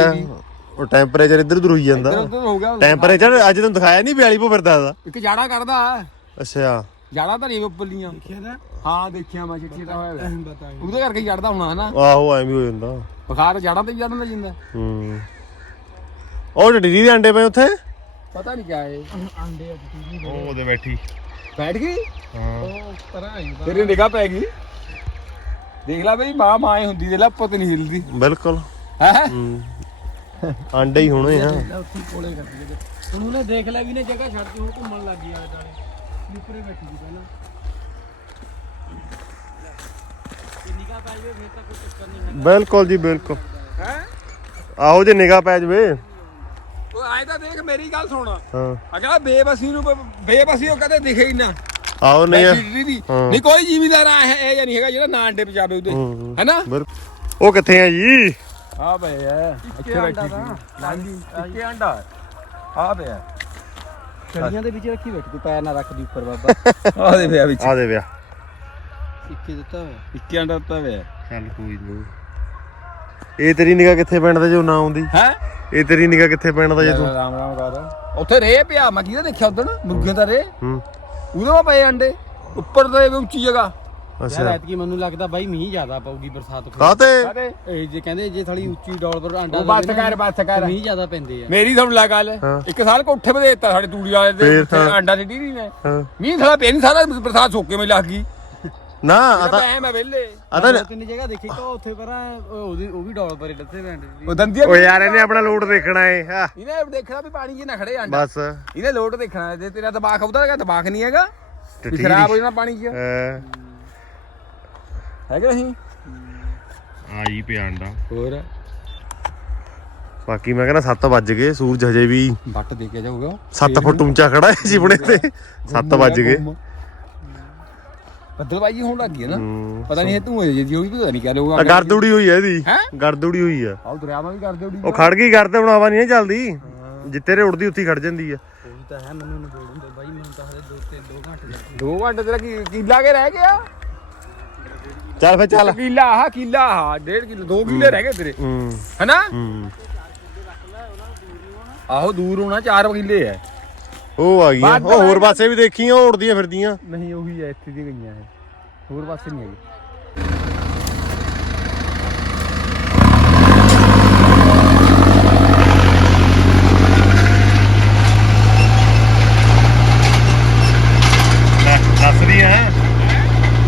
ਉਹ ਟੈਂਪਰੇਚਰ ਇੱਧਰ ਉਧਰ ਹੋਈ ਇੱਧਰ ਜਾਂਦਾ ਉੱਧਰ ਹੋ ਗਿਆ ਟੈਂਪਰੇਚਰ ਅੱਜ ਤੈਨੂੰ ਦਿਖਾਇਆ ਨਹੀਂ 42 ਪੋ ਫਿਰਦਾ ਦਾ ਇੱਕ ਜਾੜਾ ਕਰਦਾ। ਅੱਛਾ। ਜਾੜਾ ਧਰੀ ਉੱਪਰਲੀਆਂ। ਦੇਖਿਆ ਨਾ? ਹਾਂ ਦੇਖਿਆ ਮੈਂ ਚਿੱਟੀ ਹੋਇਆ ਉਹਦੇ ਕਰਕੇ ਚੜਦਾ ਹੋਣਾ ਹਨਾ। ਆਹੋ ਐਵੇਂ ਹੋ ਜਾਂਦਾ। ਬੁਖਾਰ ਜਾੜਾ ਤੇ ਵੀ ਚੜਨ ਲੱਗ ਜਾਂਦਾ। ਹੂੰ। ਉਹ ਡਿੱਡੀ ਦੇ ਅੰਡੇ ਪਏ ਉੱਥੇ? ਪਤਾ ਨਹੀਂ ਕਿਆ ਹੈ ਅੰਡੇ ਆ ਟੀਵੀ ਉਹ ਉਹਦੇ ਬੈਠੀ। ਬੈਠ ਗਈ? ਹਾਂ। ਉਹ ਪਰਾਂ ਆਈ ਤੇਰੀ ਨਿਗਾਹ ਪੈ ਗਈ? ਦੇਖ ਲੈ ਬਈ ਮਾਂ ਮਾਂ ਹੀ ਹੁੰਦੀ ਦੇ ਲੈ ਪੁੱਤ ਨਹੀਂ ਹਿਲਦੀ। ਬਿਲਕੁਲ। ਹੈ? ਹੂੰ। ਅੰਡੇ ਹੀ ਹੋਣੇ ਆ। ਉੱਥੇ ਕੋਲੇ ਕਰਦੀ ਹੈ ਹੁਣ ਉਹਨੇ ਦੇਖ ਲਿਆ ਵੀ ਨੇ ਜਗ੍ਹਾ ਛੱਡਤੀ ਹੁਣ ਘੁੰਮਣ ਲੱਗ ਗਈ ਆਲੇ ਦਾਲੇ ਉੱਪਰੇ ਬੈਠੀ ਸੀ ਪਹਿਲਾਂ। ਜੇ ਨਿਗਾਹ ਪੈ ਜਾਵੇ ਫਿਰ ਤਾਂ ਕੋਈ ਚੱਕਰ ਨਹੀਂ ਬਿਲਕੁਲ ਜੀ ਬਿਲਕੁਲ। ਹੈ? ਆਹੋ ਜੇ ਨਿਗਾਹ ਪੈ ਜਵੇ। ਉਹ ਆਏ ਤਾਂ ਦੇਖ ਮੇਰੀ ਗੱਲ ਸੁਣ। ਹਾਂ। ਅਗਲਾ ਬੇਬਸੀ ਨੂੰ ਬੇਬਸੀ ਉਹ ਕਦੇ ਦਿਖੇ ਹੀ ਨਾ। ਆਹੋ ਨਹੀਂ ਦੀ। ਨਹੀਂ ਕੋਈ ਜ਼ਿਮੀਦਾਰ ਆ ਇਹ ਜਾਂ ਨਹੀਂ ਹੈਗਾ ਜਿਹੜਾ ਨਾ ਅੰਡੇ ਪਜਾਵੇ ਉਹਦੇ। ਹੈਨਾ? ਉਹ ਕਿੱਥੇ ਆ ਜੀ? ਆ ਬਈ ਐ ਇੱਥੇ ਬੈਠੀ ਸੀ। ਹਾਂਜੀ ਇੱਕੇ ਅੰਡਾ। ਆ ਪਿਆ। ਕੜੀਆਂ ਦੇ ਵਿੱਚ ਰੱਖੀ ਬੈਠੀ ਤੂੰ ਪੈਰ ਨਾ ਰੱਖਦੀ ਉੱਪਰ ਬਾਬਾ। <laughs> ਆ ਦੇ ਪਿਆ ਵਿੱਚ। ਆ ਦੇ ਵਿਆ ਇੱਕੇ ਦਿੱਤਾ ਹੋਇਆ ਇੱਕੇ ਅੰਡਾ ਉੱਤਾ ਪਿਆ। ਚੱਲ ਕੋਈ ਨਹੀਂ ਇਹ ਤੇਰੀ ਨਿਗਾਹ ਕਿੱਥੇ ਪੈਣ ਦਾ ਜੋ ਨਾ ਆਉਂਦੀ? ਹੈ? ਇਹ ਤੇਰੀ ਨਿਗਾਹ ਕਿੱਥੇ ਪੈਣ ਦਾ ਜੇ ਤੂੰ? ਰਾਮ ਰਾਮ ਕਰ ਉੱਥੇ ਰੇ ਪਿਆ ਮੈਂ ਕਿਹਦਾ ਦੇਖਿਆ ਉਦੋਂ ਮੁਰਗੇ ਦਾ ਰੇ? ਹੂੰ। ਉਹਦੇ ਮਾ ਪਏ ਅੰਡੇ। ਉੱਪਰ ਤੇ ਉੱਚੀ ਜਗ੍ਹਾ। ਯਾਰ ਅੱਛਾ ਐਤਕੀ ਮੈਨੂੰ ਲੱਗਦਾ ਬਾਈ ਮੀਂਹ ਜ਼ਿਆਦਾ ਪਊਗੀ ਬਰਸਾਤ ਫਿਰ ਕਾਤੇ ਇਹ ਜੇ ਕਹਿੰਦੇ ਜੇ ਥੋੜੀ ਉੱਚੀ ਡੋਲ ਪਰ ਅੰਡਾ ਉਹ ਬੱਸ ਦੇਵੇ ਨਾ, ਕਰ ਬੱਸ ਕਰ। ਮੀਂਹ ਜ਼ਿਆਦਾ ਪੈਂਦੇ ਆ। ਮੇਰੀ ਸੁਣ ਲੈ ਗੱਲ। ਹਾਂ। ਇੱਕ ਸਾਲ ਕੋਠੇ 'ਤੇ ਦਿੱਤਾ ਸਾਡੇ ਤੂੜੀ ਵਾਲੇ ਦੇ ਫੇਰ ਉੱਥੇ ਤਾਂ- ਅੰਡਾ ਸਿੱਟੀ ਨਹੀਂ ਨੇ। ਹਾਂ। ਮੀਂਹ ਸਾਲਾ ਪਿਆ ਨਹੀਂ ਸਾਰਾ ਬਰਸਾਤ ਸੋਕੇ ਮੇ ਲੱਗ ਗਈ। ਨਾ ਆ ਤਾਂ ਐ ਮੈਂ ਵਿਹਲੇ। ਆ ਤਾਂ ਤਿੰਨ ਜਗ੍ਹਾ ਦੇਖੀ ਤਾਂ ਉੱਥੇ ਪਰਾਂ ਉਹ- ਉਹਦੀ ਉਹ ਵੀ ਡੋਲ ਪਰੇ ਲੱਥੇ ਸੀ ਉਹ ਦੰਦੀਆਂ ਓ ਯਾਰ ਇਹਨੇ ਆਪਣਾ ਲੋਡ ਦੇਖਣਾ ਏ ਹਾਂ। ਇਹਨੇ ਦੇਖਣਾ ਵੀ ਪਾਣੀ ਨਾ ਖੜੇ ਅੰਡਾ ਬਸ। ਇਹਨੇ ਲੋਟ ਦੇਖਣਾ ਜੇ ਤੇਰਾ ਦਿਮਾਗ ਆਉਦਾ ਹੈਗਾ ਦਿਮਾਗ ਨਹੀਂ ਹੈਗਾ ਵੀ ਖਰਾਬ ਹੋ। ਜਾਣਾ ਪਾਣੀ 'ਚ। ਅਹ, ਹੈਗਾ ਨਹੀਂ? ਆ ਜੀ ਪਿਆ ਅੰਡਾ। ਹੋਰ? ਬਾਕੀ ਮੈਂ ਕਹਿੰਦਾ 7 ਵੱਜ ਗਏ ਸੂਰਜ ਹਜੇ ਵੀ ਵੱਟ ਦੇ ਕੇ ਜਾਊਗਾ। 7 ਫੁੱਟ ਉੱਚਾ ਖੜਾ ਹੈ ਜਿਪਣੇ ਤੇ। 7 ਵੱਜ ਗਏ। ਬੱਦਲਬਾਜੀ ਹੋਣ ਲੱਗ ਗਈ ਹੈ ਨਾ। ਹੂੰ। ਪਤਾ ਨਹੀਂ ਤੂੰ ਹੋਏ ਜੀ ਉਹ ਵੀ ਪਤਾ ਨਹੀਂ ਕਿਆ ਲੋਗਾ ਆ ਗਰਦੂੜੀ ਹੋਈ ਹੈ ਇਹਦੀ। ਹੈਂ? ਗਰਦੂੜੀ ਹੋਈ ਆ। ਆਹ ਦਰਿਆਵਾਂ ਵੀ ਕਰਦੇ ਉਹ ਖੜ ਗਈ ਕਰਦੇ ਹੁਣ ਹਵਾ ਨਹੀਂ ਚੱਲਦੀ। ਜਿੱਤੇ ਰੇ ਉੜਦੀ ਉੱਥੇ ਹੀ ਖੜ ਜਾਂਦੀ ਆ। ਉਹੀ ਤਾਂ ਹੈ ਮੈਨੂੰ ਨੂੰ ਬੋਲਣ ਦੇ ਬਾਈ ਮੈਨੂੰ ਤਾਂ ਹਲੇ 2 3 2 ਘੰਟੇ ਲੱਗੇ ਦੋ ਘੰਟੇ ਤੇਰਾ ਕੀ ਕਿੱਲਾ ਕੇ ਰਹਿ ਗਿਆ? ਚੱਲ ਫੇ ਚੱਲ। ਕਿੱਲਾ ਆਹ ਕਿੱਲਾ ਆਹ ਡੇਢ ਕਿੱਲੇ ਦੋ ਕਿੱਲੇ ਰਹਿ ਗਏ ਤੇਰੇ। ਹੂੰ। ਹੈਨਾ? ਹੂੰ। ਆਹੋ ਦੂਰ ਹੋਣਾ 4 ਕਿੱਲੇ ਐ ਉਹ ਆ ਗਈਆਂ। ਉਹ ਹੋਰ ਪਾਸੇ ਵੀ ਦੇਖੀਆਂ ਉੜਦੀਆਂ ਫਿਰਦੀਆਂ। ਨਹੀਂ ਉਹੀ ਐ ਇੱਥੇ ਦੀ ਗਈਆਂ ਐ ਹੋਰ ਪਾਸੇ ਨਹੀਂ ਹੈਗੀ। ਦੱਸਦੀਆਂ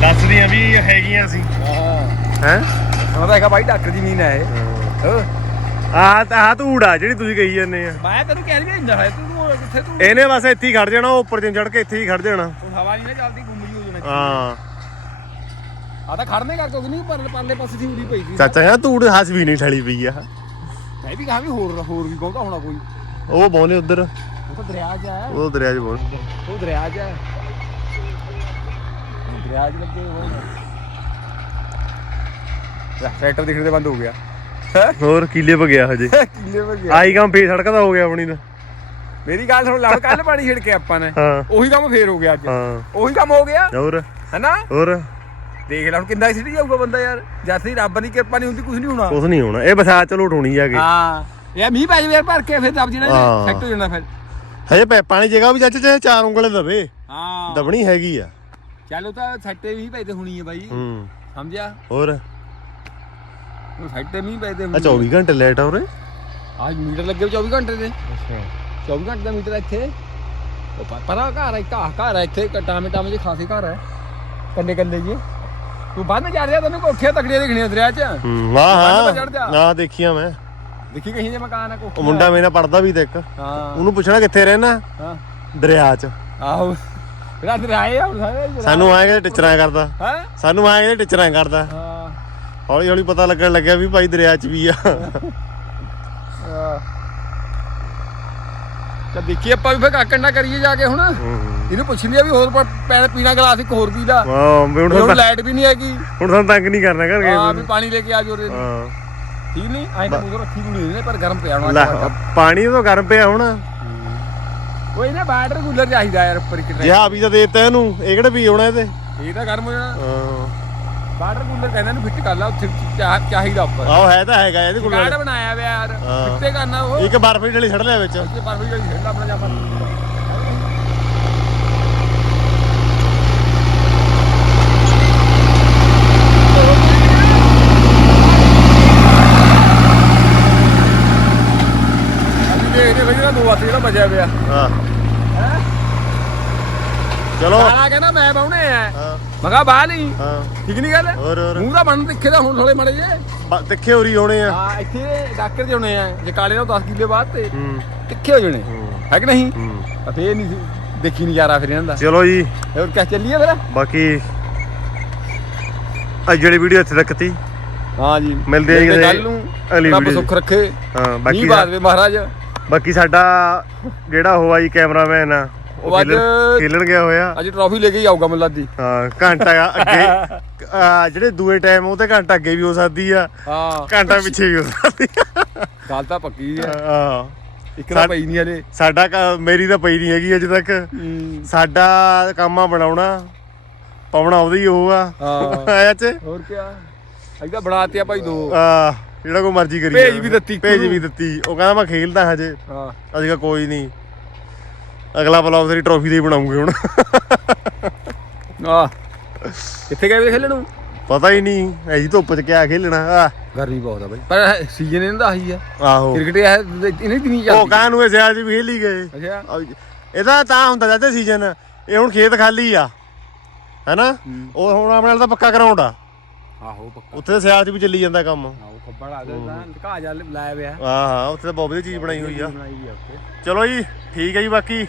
ਦੱਸਦੀਆਂ ਵੀ ਹੈਗੀਆਂ ਸੀ। ਹਾਂ? ਹੈ। ਉਹਦਾ ਹੈਗਾ ਬਾਈ ਡਾਕਟਰ ਜ਼ਮੀਨ ਐ ਇਹ ਆ ਆ ਧੂੜ ਆ ਜਿਹੜੀ ਤੁਸੀਂ ਕਹੀ ਜਾਂਦੇ ਆ। ਮੈਂ ਤੈਨੂੰ ਕਹਿ ਰਿਹਾ ਇੰਨਾ ਹੈ ਤੂੰ ਤੂੰ ਕਿੱਥੇ ਤੂੰ ਇਹਨੇ ਬਸ ਇੱਥੇ ਹੀ ਖੜ ਜਾਣਾ ਉਹ ਉੱਪਰ ਜਿੰ ਚੜ ਕੇ ਇੱਥੇ ਹੀ ਖੜ ਜਾਣਾ। ਹੁਣ ਹਵਾ ਨਹੀਂ ਨਾ ਚੱਲਦੀ ਗੁੰਮ ਜੀ ਹੋ ਜਾਣਾ ਹਾਂ। ਆ ਤਾਂ ਖੜਨੇ ਕਰਕੇ ਕਿ ਨਹੀਂ ਪਰ ਪਰਲੇ ਪਾਸੇ ਸੀ ਉੜੀ ਪਈ ਸੀ। ਚਾਚਾ ਯਾਰ ਧੂੜ ਹੱਸ ਵੀ ਨਹੀਂ ਠਲੀ ਪਈ ਆ। ਮੈਂ ਵੀ ਕਹਾਂ ਵੀ ਹੋਰ ਹੋਰ ਵੀ ਬਹੁਤਾ ਹੋਣਾ ਕੋਈ। ਉਹ ਬੋਲੇ ਉਧਰ। ਉਹ ਤਾਂ ਦਰਿਆ ਹੈ। ਉਹ ਦਰਿਆ 'ਚ ਬੋਲ ਉਹ ਦਰਿਆ 'ਚ ਹੈ। ਉਹ ਦਰਿਆ 'ਚ ਲੱਗੇ ਹੋਏ ਨੇ। ਲੈ ਟਰੈਕਟਰ ਦਿਖਦੇ ਬੰਦ ਹੋ ਗਿਆ। ਹੈ? ਹੋਰ ਕੀਲੇ ਪ ਗਿਆ ਹਜੇ। ਕਿੱਲੇ ਵਰ ਗਿਆ ਆਈ ਕੰਮ ਫੇਰ ਸੜਕ ਦਾ ਹੋ ਗਿਆ ਆਪਣੀ ਦਾ ਮੇਰੀ ਗੱਲ ਸੁਣ ਲਾ ਕੱਲ ਪਾਣੀ ਛਿੜਕੇ ਆਪਾਂ ਨੇ। ਹਾਂ। ਉਹੀ ਕੰਮ ਫੇਰ ਹੋ ਗਿਆ ਅੱਜ। ਹਾਂ। ਉਹੀ ਕੰਮ ਹੋ ਗਿਆ। ਹੋਰ? ਹੈਨਾ? ਹੋਰ? ਦੇਖ ਲੈ ਹੁਣ ਕਿੰਨਾ ਸਿੱਟੀ ਜਾਊਗਾ ਬੰਦਾ ਯਾਰ। ਜਦ ਤੱਕ ਰੱਬ ਦੀ ਕਿਰਪਾ ਨਹੀਂ ਹੁੰਦੀ ਕੁਝ ਨਹੀਂ ਹੋਣਾ। ਕੁਛ ਨਹੀਂ ਹੋਣਾ। ਇਹ ਬਸਾ ਚਲੋ ਉਠਾਉਣੀ ਜਾ ਕੇ। ਹਾਂ। ਇਹ ਮੀਂਹ ਪੈ ਜਾਵੇ ਯਾਰ ਭਰ ਕੇ ਫਿਰ ਦਬ ਜਿਹੜਾ ਹਾਂ। ਸੈੱਟ ਹੋ ਜਾਣਾ ਫਿਰ। ਹਜੇ ਪੈ- ਪਾਣੀ ਜਗ੍ਹਾ ਵੀ ਚਾਚੇ ਚਾਹੇ ਚਾਰ ਉਂਗਲੇ ਦਵੇ। ਹਾਂ। ਦਬਣੀ ਹੈਗੀ ਆ। ਚਲੋ ਤਾਂ ਸੈੱਟੇ ਵੀ ਪੈ ਤੇ ਹੋਣੀ ਹੈ ਬਾਈ। ਹੂੰ। ਸਮਝਿਆ? ਹੋਰ? ਉਹ ਸੈੱਟੇ ਮੀਂਹ ਪੈ ਤੇ ਆ। 24 ਘੰਟੇ ਲੇਟ ਆ ਉਰੇ। ਅੱਜ ਮੀਟਰ ਲੱਗੇ ਹੋਏ 24 ਘੰਟੇ ਦੇ। 24 ਘੰਟੇ ਦਾ ਮੀਟਰ ਹੈ ਇੱਥੇ। ਉਹ ਪ- ਪਰਾਂ ਘਰ ਹੈ ਘਾਹ ਘਰ ਹੈ ਇੱਥੇ ਟਾਮੇ ਟਾਮੇ ਦੇ ਖਾਸੇ ਘਰ ਹੈ ਕੰਨੇ ਕੰਨੇ ਜੀ ਤੂੰ ਬੰਦ ਜਾ ਰਿਹਾ ਤੈਨੂੰ ਕੋਠੀਆਂ ਤਕੜੀਆਂ ਦੇਖਣੀਆਂ ਦਰਿਆ 'ਚ। ਹੂੰ ਚੜ੍ਹ ਜਾ। ਹਾਂ ਨਾ ਦੇਖੀਆਂ ਮੈਂ। ਦੇਖੀ ਕਹੀਂ ਦੇ ਮਕਾਨ ਹੈ ਕੋਠੀ ਉਹ ਮੁੰਡਾ ਮੇਰੇ ਨਾਲ ਪੜਦਾ ਵੀ ਤੇ ਇੱਕ। ਹਾਂ। ਉਹਨੂੰ ਪੁੱਛਣਾ ਕਿੱਥੇ ਰਹਿਣਾ? ਹਾਂ। ਦਰਿਆ 'ਚ। ਆਹੋ। ਜਿਹੜਾ ਦਰਿਆ ਹੈ ਹੁਣ ਸਾਰੇ ਸਾਨੂੰ ਆਏ ਕਿ ਟਿਚਰਾਂ ਕਰਦਾ। ਹਾਂ? ਸਾਨੂੰ ਆਏ ਕਿ ਟਿਚਰਾਂ ਕਰਦਾ। ਹਾਂ। ਹੌਲੀ ਹੌਲੀ ਪਤਾ ਲੱਗਣ ਲੱਗਿਆ ਵੀ ਭਾਈ ਦਰਿਆ 'ਚ ਵੀ ਆ। <laughs> ਤਾਂ ਦੇਖੀ ਆਪਾਂ ਵੀ ਫਿਰ ਕਾਕਣ ਨਾ ਕਰੀਏ ਜਾ ਕੇ ਹੁਣ। ਇਹਨੂੰ ਪੁੱਛ ਲਿਆ ਵੀ ਹੋਰ ਪੈਣ ਪੀਣਾ ਗਲਾਸ ਇੱਕ ਹੋਰ ਪੀ ਲਾ ਵੀ ਹੁਣ ਲਾਈਟ ਵੀ ਨਹੀਂ ਹੈਗੀ। ਹੁਣ ਸਾਨੂੰ ਤੰਗ ਨਹੀਂ ਕਰਨਾ ਕਰ ਹਾਂ ਵੀ ਪਾਣੀ ਲੈ ਕੇ ਆ ਜੋਰੇ ਹਾਂ। ਠੀਕ ਨਹੀਂ? ਐਂ ਤਾਂ ਮੂਹਰੋਂ ਰੱਖੀ ਨਹੀਂ ਪਰ ਗਰਮ ਪਿਆ ਹੋਣਾ ਪਾਣੀ ਤਾਂ ਗਰਮ ਪਿਆ ਹੁਣ। ਉਹ ਇਹਨਾਂ ਵਾਟਰ ਕੂਲਰ ਚਾਹੀਦਾ ਯਾਰ ਉੱਪਰ ਇੱਕ ਜੇ ਆ ਵੀ ਤਾਂ ਦੇਤਾ ਇਹਨੂੰ। ਇਹ ਕਿਹੜਾ ਵੀ ਹੋਣਾ ਇਹਦੇ? ਇਹ ਤਾਂ ਗਰਮ ਹੋ ਜਾਣਾ। ਹਾਂ। ਵਾਟਰ ਕੂਲਰ ਕਹਿੰਦੇ ਨੂੰ ਫਿੱਟ ਕਰ ਲਾ ਉੱਥੇ ਚਾਹੀਦਾ ਉੱਪਰ। ਆਹ ਹੈ ਤਾਂ ਹੈਗਾ ਇਹਦੇ ਕੋਲ ਕਾਰਡ ਬਣਾਇਆ ਹੋਇਆ ਯਾਰ ਹਾਂ। ਫਿੱਟੇ ਕਰਨਾ ਉਹ। ਇੱਕ ਬਰਫ ਦੀ ਢਲੀ ਛੱਡ ਲਿਆ ਵਿੱਚ। ਇੱਥੇ ਪਰ ਵੀ ਜਿਹੜੀ ਖੇਡਦਾ ਆਪਣਾ ਜਾਪਾ। ਅਸੀਂ ਦੇਖਦੇ ਬਈ ਦੋ ਹੱਥ ਜਿਹੜਾ ਬਚਿਆ ਪਿਆ। ਹਾਂ। ਚਲੋ। ਸਾਲਾ ਕਹਿੰਦਾ ਮੈਂ ਬਾਉਣੇ ਆ। ਮੈਂ ਕਿਹਾ ਬਾਹ ਨਹੀਂ ਹਾਂ। ਠੀਕ ਨਹੀਂ ਗੱਲ? ਹੋਰ ਹੋਰ। ਮੂੰਹ ਦਾ ਬਣ ਤਿੱਖੇ ਦਾ ਹੁਣ ਥੋੜੇ ਮੜੇ ਜੇ ਤਿੱਖੇ ਹੋਰੀ ਹੋਣੇ ਆ। ਹਾਂ ਇੱਥੇ ਡਾਕਰ ਦੇ ਹੋਣੇ ਆ ਜੇ ਕਾਲੇ ਨਾਲ 10 ਕਿੱਲੇ ਬਾਅਦ ਤੇ ਹੂੰ। ਤਿੱਖੇ ਹੋ ਜਾਣੇ। ਹੂੰ, ਹੈ ਕਿ ਨਹੀਂ? ਹੂੰ। ਅਤੇ ਇਹ ਨਹੀਂ ਦੇਖੀ ਰਿਹਾ ਫਿਰ ਇਹਨਾਂ ਦਾ। ਚਲੋ ਜੀ। ਹੋਰ ਕਿਆ ਚੱਲੀਏ ਫਿਰ? ਬਾਕੀ ਅੱਜ ਜਿਹੜੀ ਵੀਡੀਓ ਇੱਥੇ ਤੱਕ ਤੀ। ਹਾਂ ਜੀ। ਮਿਲਦੇ ਆ ਕੱਲ ਨੂੰ। ਅਗਲੀ ਰੱਬ ਵੀਡੀਓ ਸੁੱਖ ਰੱਖੇ। ਹਾਂ ਬਾਕੀ ਵੇ ਮਹਾਰਾਜ। ਬਾਕੀ ਸਾਡਾ ਜਿਹੜਾ ਉਹ ਆ ਜੀ ਕੈਮਰਾਮੈਨ ਆ। ਉਹ ਅੱਜ- ਖੇਲਣ- ਗਿਆ ਹੋਇਆ। ਅੱਜ ਟਰਾਫੀ ਲੈ ਕੇ ਹੀ ਆਊਗਾ ਮੈਨੂੰ ਲੱਗਦੀ। ਹਾਂ ਘੰਟਾ ਅੱਗੇ। ਆ, ਜਿਹੜੇ ਦੂਏ ਟਾਈਮ ਉਹ ਤੇ ਘੰਟਾ ਅੱਗੇ ਵੀ ਹੋ ਸਕਦੀ ਆ। ਹਾਂ। ਘੰਟਾ ਪਿੱਛੇ ਵੀ ਹੋ ਸਕਦੀ ਆ। ਗੱਲ ਤਾਂ ਪੱਕੀ ਹੈ ਹਾਂ। ਇੱਕ ਤਾਂ ਪਈ ਨਹੀਂ ਹਲੇ ਸਾਡਾ ਕ- ਮੇਰੀ ਤਾਂ ਪਈ ਨਹੀਂ ਹੈਗੀ ਅਜੇ ਤੱਕ। ਸਾਡਾ ਕੰਮ ਆ ਬਣਾਉਣਾ। ਪਾਉਣਾ ਉਹਦੀ ਉਹ ਆ। ਹਾਂ। ਆਇਆ ਚ। ਹੋਰ ਕਿਆ? ਅਸੀਂ ਤਾਂ ਬਣਾਤੇ ਆ ਭਾਈ ਦੋ। ਆ ਜਿਹੜਾ ਕੋਈ ਮਰਜ਼ੀ ਕਰੀ ਭੇਜ। ਵੀ ਦਿੱਤੀ ਭੇਜ। ਵੀ ਦਿੱਤੀ। ਉਹ ਕਹਿੰਦਾ ਮੈਂ ਖੇਲਦਾ ਹਜੇ। ਹਾਂ। ਅਸੀਂ ਕੋਈ ਨਹੀਂ ਅਗਲਾ ਬਲੌਗ ਤੇਰੀ ਟਰੋਫੀ ਦੇ ਹੀ ਬਣਾਉਂਗੇ ਹੁਣ। ਆ ਕਿੱਥੇ ਗਏ ਵੇ ਖੇਲਣ? ਨੂੰ ਪਤਾ ਹੀ ਨਹੀਂ ਐਜੀ ਧੁੱਪ ਚ ਕਿਆ ਖੇਲਣਾ ਆ ਗਰਮੀ ਬਹੁਤ ਆ ਬਾਈ। ਪਰ ਸੀਜ਼ਨ ਇਹਨਾਂ ਦਾ ਆਹੀ ਆ। ਆਹੋ। ਕ੍ਰਿਕਟ ਇਹ ਇਹਨੇ ਦਿਨੀ ਉਹ ਚੱਲਦੀ। ਕਾਹ ਨੂੰ ਸਿਆਲ ਚ ਵੀ ਖੇਲ ਗਏ। ਅੱਛਾ। ਇਹਦਾ ਤਾਂ ਹੁੰਦਾ ਜਾਂਦੇ ਸੀਜ਼ਨ ਇਹ ਹੁਣ ਖੇਤ ਖਾਲੀ ਆ। ਹੈਨਾ? ਉਹ ਹੁਣ ਆਪਣੇ ਨਾਲ ਤਾਂ ਪੱਕਾ ਗਰਾਊਂਡ ਆ। ਆਹੋ ਪੱਕਾ। ਉੱਥੇ ਸਿਆਲ ਚ ਵੀ ਚੱਲੀ ਜਾਂਦਾ ਕੰਮ। ਆਹੋ ਖੱਬੜ ਆ ਗਿਆ ਘਾ ਜਾ ਲਾਇਆ ਪਿਆ ਹਾਂ ਹਾਂ ਉੱਥੇ ਤਾਂ ਬਹੁਤ ਵਧੀਆ ਚੀਜ਼ ਬਣਾਈ ਹੋਈ ਆ। ਚਲੋ ਜੀ ਠੀਕ ਹੈ ਜੀ ਬਾਕੀ।